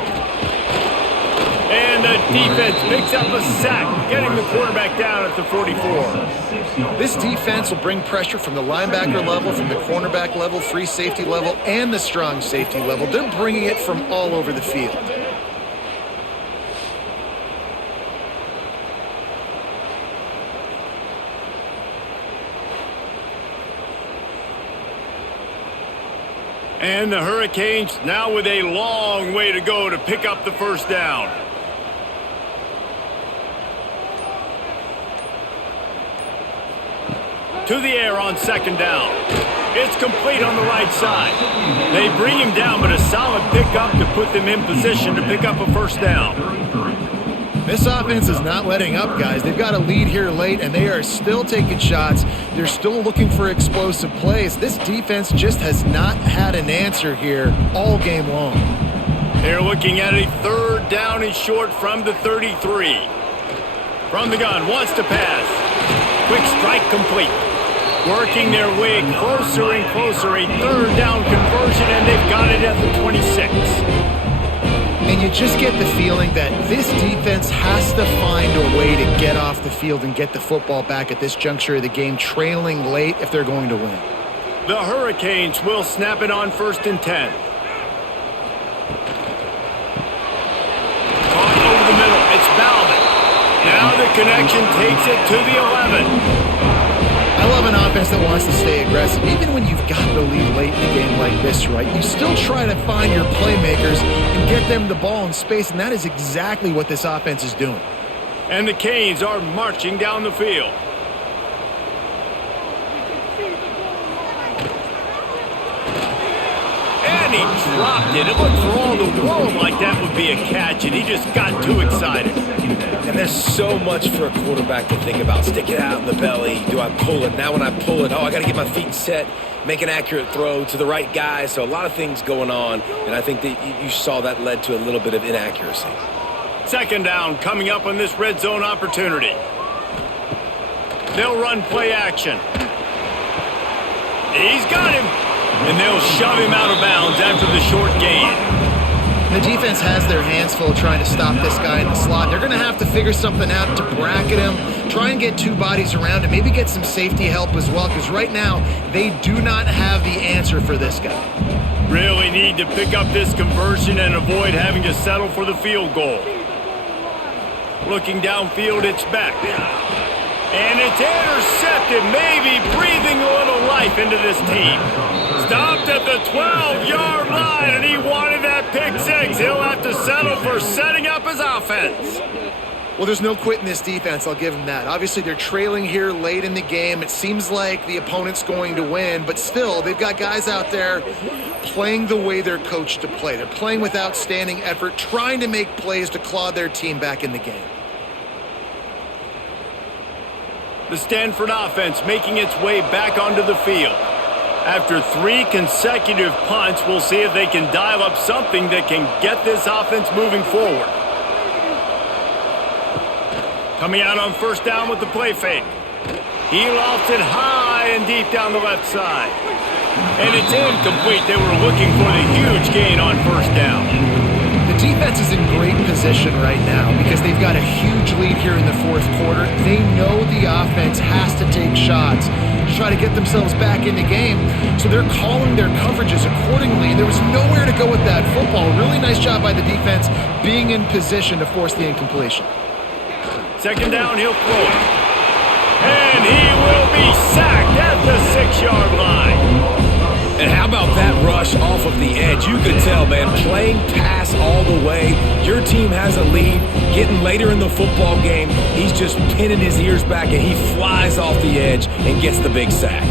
And the defense picks up a sack, getting the quarterback down at the 44. This defense will bring pressure from the linebacker level, from the cornerback level, free safety level, and the strong safety level. They're bringing it from all over the field. And the Hurricanes now with a long way to go to pick up the 1st down. To the air on 2nd down. It's complete on the right side. They bring him down, but a solid pickup to put them in position to pick up a 1st down. This offense is not letting up, guys. They've got a lead here late, and they are still taking shots. They're still looking for explosive plays. This defense just has not had an answer here all game long. They're looking at a 3rd down and short from the 33. From the gun, wants to pass. Quick strike complete. Working their way closer and closer. A 3rd down conversion, and they've got it at the 26. And you just get the feeling that this defense has to find a way to get off the field and get the football back at this juncture of the game, trailing late if they're going to win. The Hurricanes will snap it on 1st and 10. Caught over the middle. It's Bauman. Now the connection takes it to the 11. I love an offense that wants to stay aggressive. Even when you've got the lead late in a game like this, right, you still try to find your playmakers and get them the ball in space, and that is exactly what this offense is doing. And the Canes are marching down the field. And he dropped it. It looked for all the world like that would be a catch, and he just got too excited. And there's so much for a quarterback to think about. Stick it out in the belly. Do I pull it? Now when I pull it, I got to get my feet set, make an accurate throw to the right guy. So a lot of things going on, and I think that you saw that led to a little bit of inaccuracy. Second down coming up on this red zone opportunity. They'll run play action. He's got him. And they'll shove him out of bounds after the short gain. The defense has their hands full trying to stop this guy in the slot. They're going to have to figure something out to bracket him, try and get two bodies around him, maybe get some safety help as well, because right now they do not have the answer for this guy. Really need to pick up this conversion and avoid having to settle for the field goal. Looking downfield, it's back. And it's intercepted, maybe breathing a little life into this team. Stopped at the 12-yard line, and he wanted that pick six. He'll have to settle for setting up his offense. Well, there's no quitting this defense, I'll give them that. Obviously, they're trailing here late in the game. It seems like the opponent's going to win, but still, they've got guys out there playing the way they're coached to play. They're playing with outstanding effort, trying to make plays to claw their team back in the game. The Stanford offense making its way back onto the field. After 3 consecutive punts, we'll see if they can dial up something that can get this offense moving forward. Coming out on first down with the play fake. He lofts it high and deep down the left side. And it's incomplete. They were looking for the huge gain on first down. The defense is in great position right now because they've got a huge lead here in the fourth quarter. They know the offense has to take shots to try to get themselves back in the game, so they're calling their coverages accordingly, and there was nowhere to go with that football. Really nice job by the defense being in position to force the incompletion. Second down, he'll throw it. And he will be sacked at the 6-yard line. And how about that rush off of the edge? You could tell, man, playing pass all the way. Your team has a lead. Getting later in the football game, he's just pinning his ears back, and he flies off the edge and gets the big sack.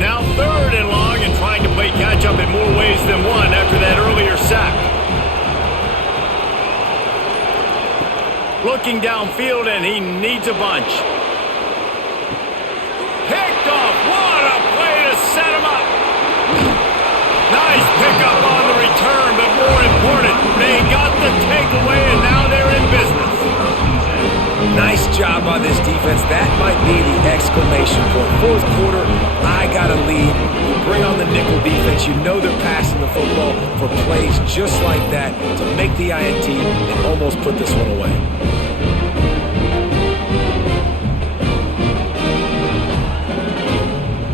Now 3rd and long, and trying to play catch-up in more ways than one after that earlier sack. Looking downfield, and he needs a bunch. Picked off. What a play to set him up. Nice pickup on the return, but more important, they got the takeaway, and now they're in business. Nice job by this defense. That might be the exclamation point. Fourth quarter, I got a lead. You bring on the nickel defense. You know they're passing the football for plays just like that to make the INT and almost put this one away.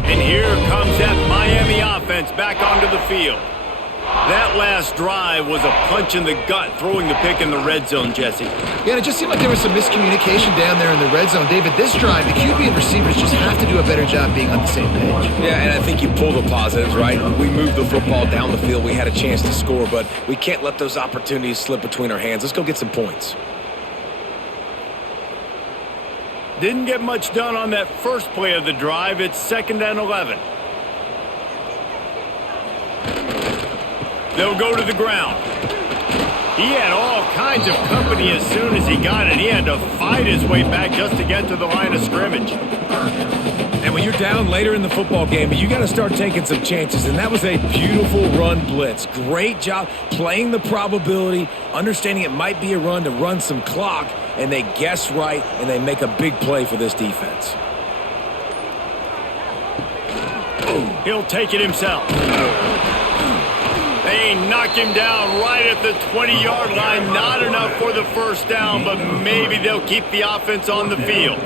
And here comes that Miami offense back onto the field. That last drive was a punch in the gut, throwing the pick in the red zone, Jesse. Yeah, and it just seemed like there was some miscommunication down there in the red zone. David, this drive, the QB and receivers just have to do a better job being on the same page. Yeah, and I think you pull the positives, right? We moved the football down the field. We had a chance to score, but we can't let those opportunities slip between our hands. Let's go get some points. Didn't get much done on that first play of the drive. It's 2nd and 11. They'll go to the ground. He had all kinds of company as soon as he got it. He had to fight his way back just to get to the line of scrimmage. And when you're down later in the football game, you got to start taking some chances. And that was a beautiful run blitz. Great job playing the probability, understanding it might be a run to run some clock, and they guess right, and they make a big play for this defense. He'll take it himself. They knock him down right at the 20-yard line. Not enough for the first down, but maybe they'll keep the offense on the field.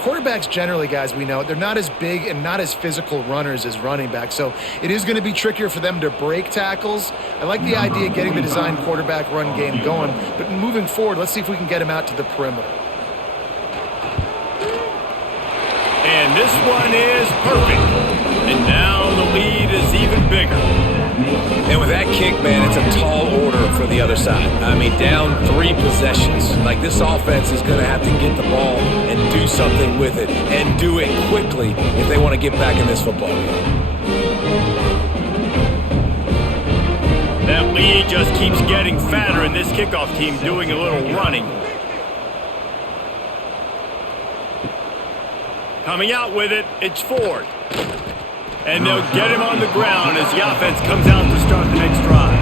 quarterbacks generally, guys, we know, they're not as big and not as physical runners as running backs, so it is going to be trickier for them to break tackles. I like the idea of getting the design quarterback run game going, but moving forward, let's see if we can get him out to the perimeter. And this one is perfect. And now the lead is even bigger. And with that kick, man, it's a tall order for the other side. I mean, down 3 possessions. Like, this offense is going to have to get the ball and do something with it, and do it quickly if they want to get back in this football game. That lead just keeps getting fatter, and this kickoff team doing a little running. Coming out with it, it's Ford. And they'll get him on the ground as the offense comes out to start the next drive.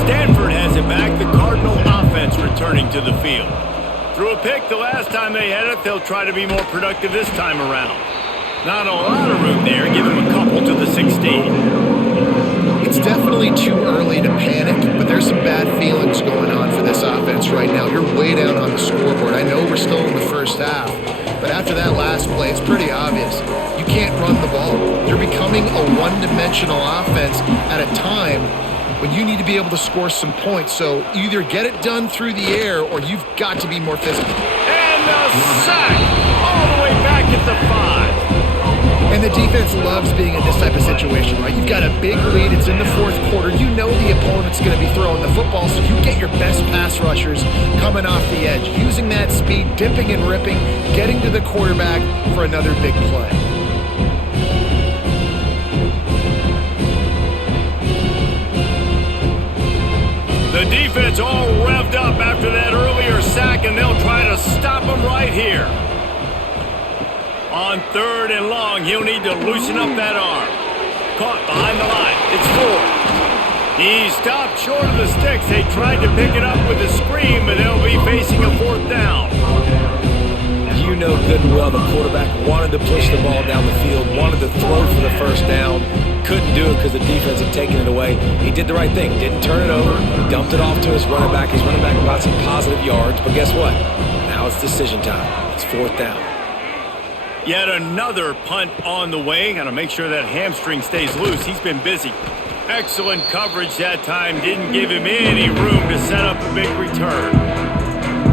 Stanford has it back, the Cardinal offense returning to the field. Threw a pick the last time they had it, they'll try to be more productive this time around. Not a lot of room there, give him a couple to the 16. It's definitely too early to panic, but there's some bad feelings going on for this offense right now. You're way down on the scoreboard. I know we're still in the first half, but after that last play, it's pretty obvious. You can't run the ball. You're becoming a one-dimensional offense at a time when you need to be able to score some points. So either get it done through the air or you've got to be more physical. And the sack all the way back at the 5. And the defense loves being in this type of situation, right? You've got a big lead. It's in the fourth quarter. You know the opponent's going to be throwing the football, so you get your best pass rushers coming off the edge, using that speed, dipping and ripping, getting to the quarterback for another big play. The defense all revved up after that earlier sack, and they'll try to stop him right here. On 3rd and long, he'll need to loosen up that arm. Caught behind the line. It's Ford. He stopped short of the sticks. They tried to pick it up with a screen, but they'll be facing a 4th down. You know good and well the quarterback wanted to push the ball down the field, wanted to throw for the first down. Couldn't do it because the defense had taken it away. He did the right thing. Didn't turn it over. Dumped it off to his running back. His running back got some positive yards. But guess what? Now it's decision time. It's 4th down. Yet another punt on the way. Got to make sure that hamstring stays loose. He's been busy. Excellent coverage that time. Didn't give him any room to set up a big return.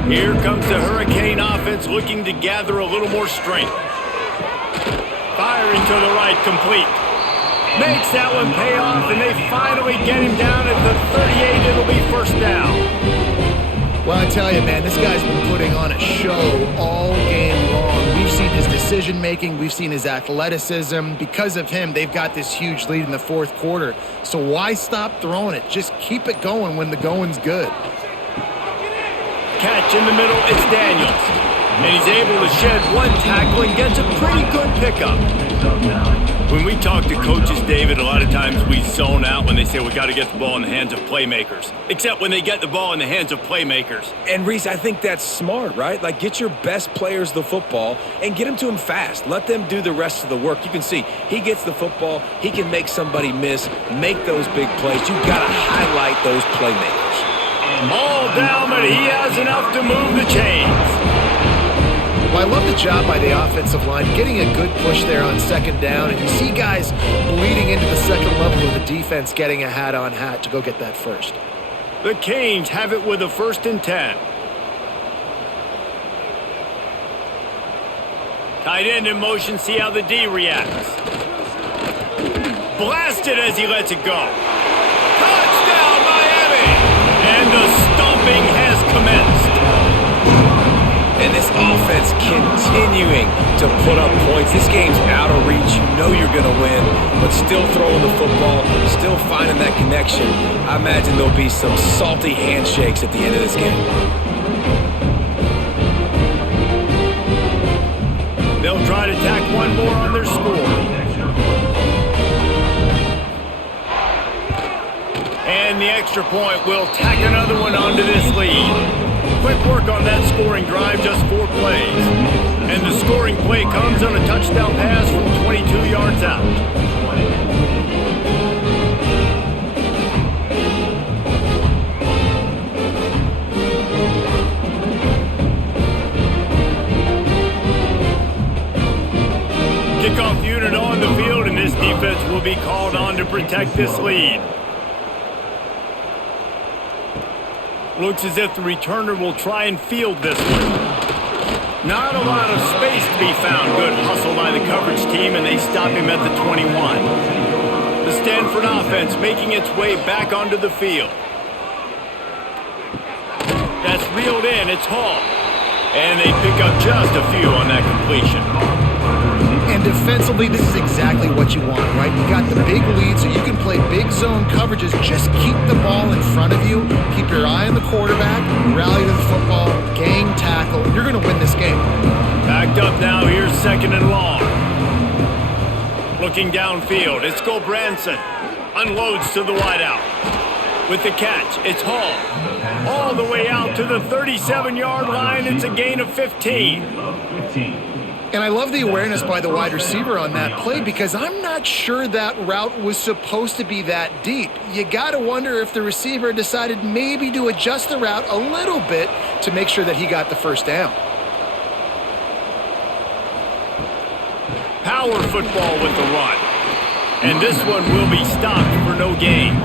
Here comes the Hurricane offense looking to gather a little more strength. Firing to the right, complete. Makes that one pay off, and they finally get him down at the 38. It'll be 1st down. Well, I tell you, man, this guy's been putting on a show all game long. We've seen his decision-making. We've seen his athleticism. Because of him, they've got this huge lead in the 4th quarter. So why stop throwing it? Just keep it going when the going's good. Catch in the middle, it's Daniels. And he's able to shed one tackle and gets a pretty good pickup. When we talk to coaches, David, a lot of times we zone out when they say we got to get the ball in the hands of playmakers. Except when they get the ball in the hands of playmakers. And Reese, I think that's smart, right? Like, get your best players the football and get them to him fast. Let them do the rest of the work. You can see he gets the football. He can make somebody miss, make those big plays. You've got to highlight those playmakers. Ball down, but he has enough to move the chains. Well, I love the job by the offensive line, getting a good push there on 2nd down, and you see guys bleeding into the second level of the defense getting a hat-on-hat to go get that first. The Canes have it with a 1st and 10. Tight end in motion, see how the D reacts. Blasted as he lets it go. Touchdown, Miami! And the stomping has commenced. And this offense continuing to put up points. This game's out of reach. You know you're going to win, but still throwing the football, still finding that connection. I imagine there'll be some salty handshakes at the end of this game. They'll try to tack one more on their score. And the extra point will tack another one onto this lead. Quick work on that scoring drive, just 4 plays. And the scoring play comes on a touchdown pass from 22 yards out. Kickoff unit on the field, and this defense will be called on to protect this lead. Looks as if the returner will try and field this one. Not a lot of space to be found. Good hustle by the coverage team, and they stop him at the 21. The Stanford offense making its way back onto the field. That's reeled in. It's Hall. And they pick up just a few on that completion. And defensively, this is exactly what you want, right? You got the big lead, so you can play big zone coverages. Just keep the ball in front of you. Keep your eye on the quarterback. Rally to the football. Gang tackle. You're going to win this game. Backed up now. Here's 2nd and long. Looking downfield. It's Gulbranson. Unloads to the wideout. With the catch, it's Hall. All the way out to the 37-yard line. It's a gain of 15. And I love the awareness by the wide receiver on that play because I'm not sure that route was supposed to be that deep. You got to wonder if the receiver decided maybe to adjust the route a little bit to make sure that he got the first down. Power football with the run. And this one will be stopped for no gain.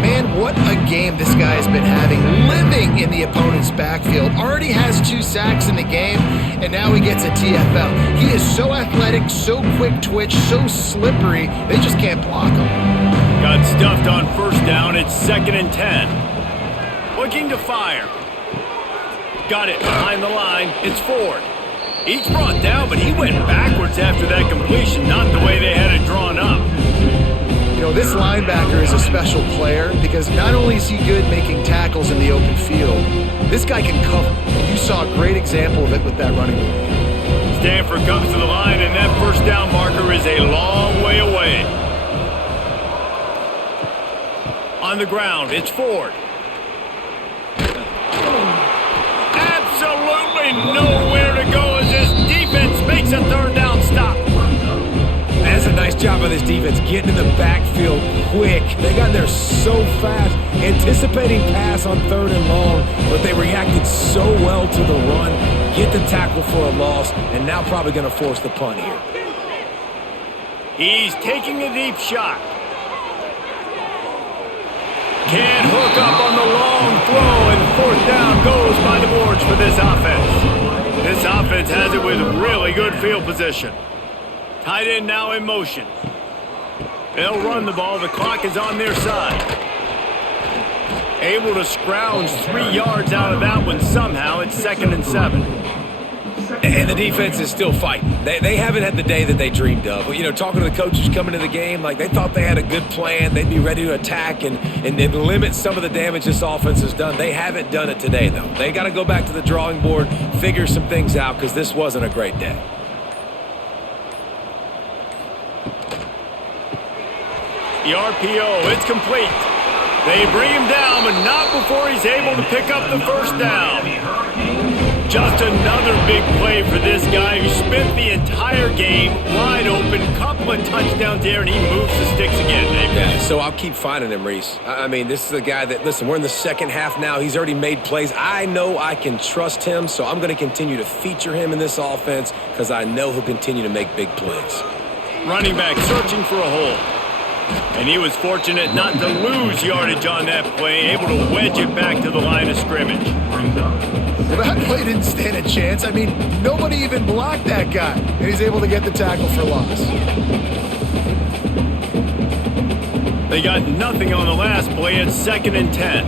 Man, what a game this guy has been having, living in the opponent's backfield. Already has 2 sacks in the game, and now he gets a TFL. He is so athletic, so quick twitch, so slippery, they just can't block him. Got stuffed on first down. It's 2nd and 10. Looking to fire. Got it behind the line. It's Ford. He's brought down, but he went backwards after that completion, not the way they had it drawn up. You know, this linebacker is a special player because not only is he good making tackles in the open field, this guy can cover. And you saw a great example of it with that running back. Stanford comes to the line, and that first down marker is a long way away. On the ground, it's Ford. Absolutely nowhere to go as this defense makes a 3rd down stop. That's a nice job by this defense, getting in the backfield quick. They got there so fast, anticipating pass on 3rd and long, but they reacted so well to the run, get the tackle for a loss, and now probably going to force the punt here. He's taking a deep shot. Can't hook up on the long throw, and 4th down goes by the boards for this offense. This offense has it with really good field position. Tight end now in motion. They'll run the ball. The clock is on their side. Able to scrounge 3 yards out of that one somehow. It's 2nd and 7. And the defense is still fighting. They haven't had the day that they dreamed of. You know, talking to the coaches coming to the game, like they thought they had a good plan. They'd be ready to attack and limit some of the damage this offense has done. They haven't done it today, though. They got to go back to the drawing board, figure some things out because this wasn't a great day. The RPO, it's complete. They bring him down, but not before he's able to pick up the first down. Just another big play for this guy who spent the entire game wide open. Couple of touchdowns there, and he moves the sticks again, David. Yeah, so I'll keep finding him, Reese. I mean, this is a guy that, listen, we're in the 2nd half now. He's already made plays. I know I can trust him, so I'm going to continue to feature him in this offense because I know he'll continue to make big plays. Running back searching for a hole. And he was fortunate not to lose yardage on that play, able to wedge it back to the line of scrimmage. Well, that play didn't stand a chance. I mean, nobody even blocked that guy, and he's able to get the tackle for loss. They got nothing on the last play. It's 2nd and 10.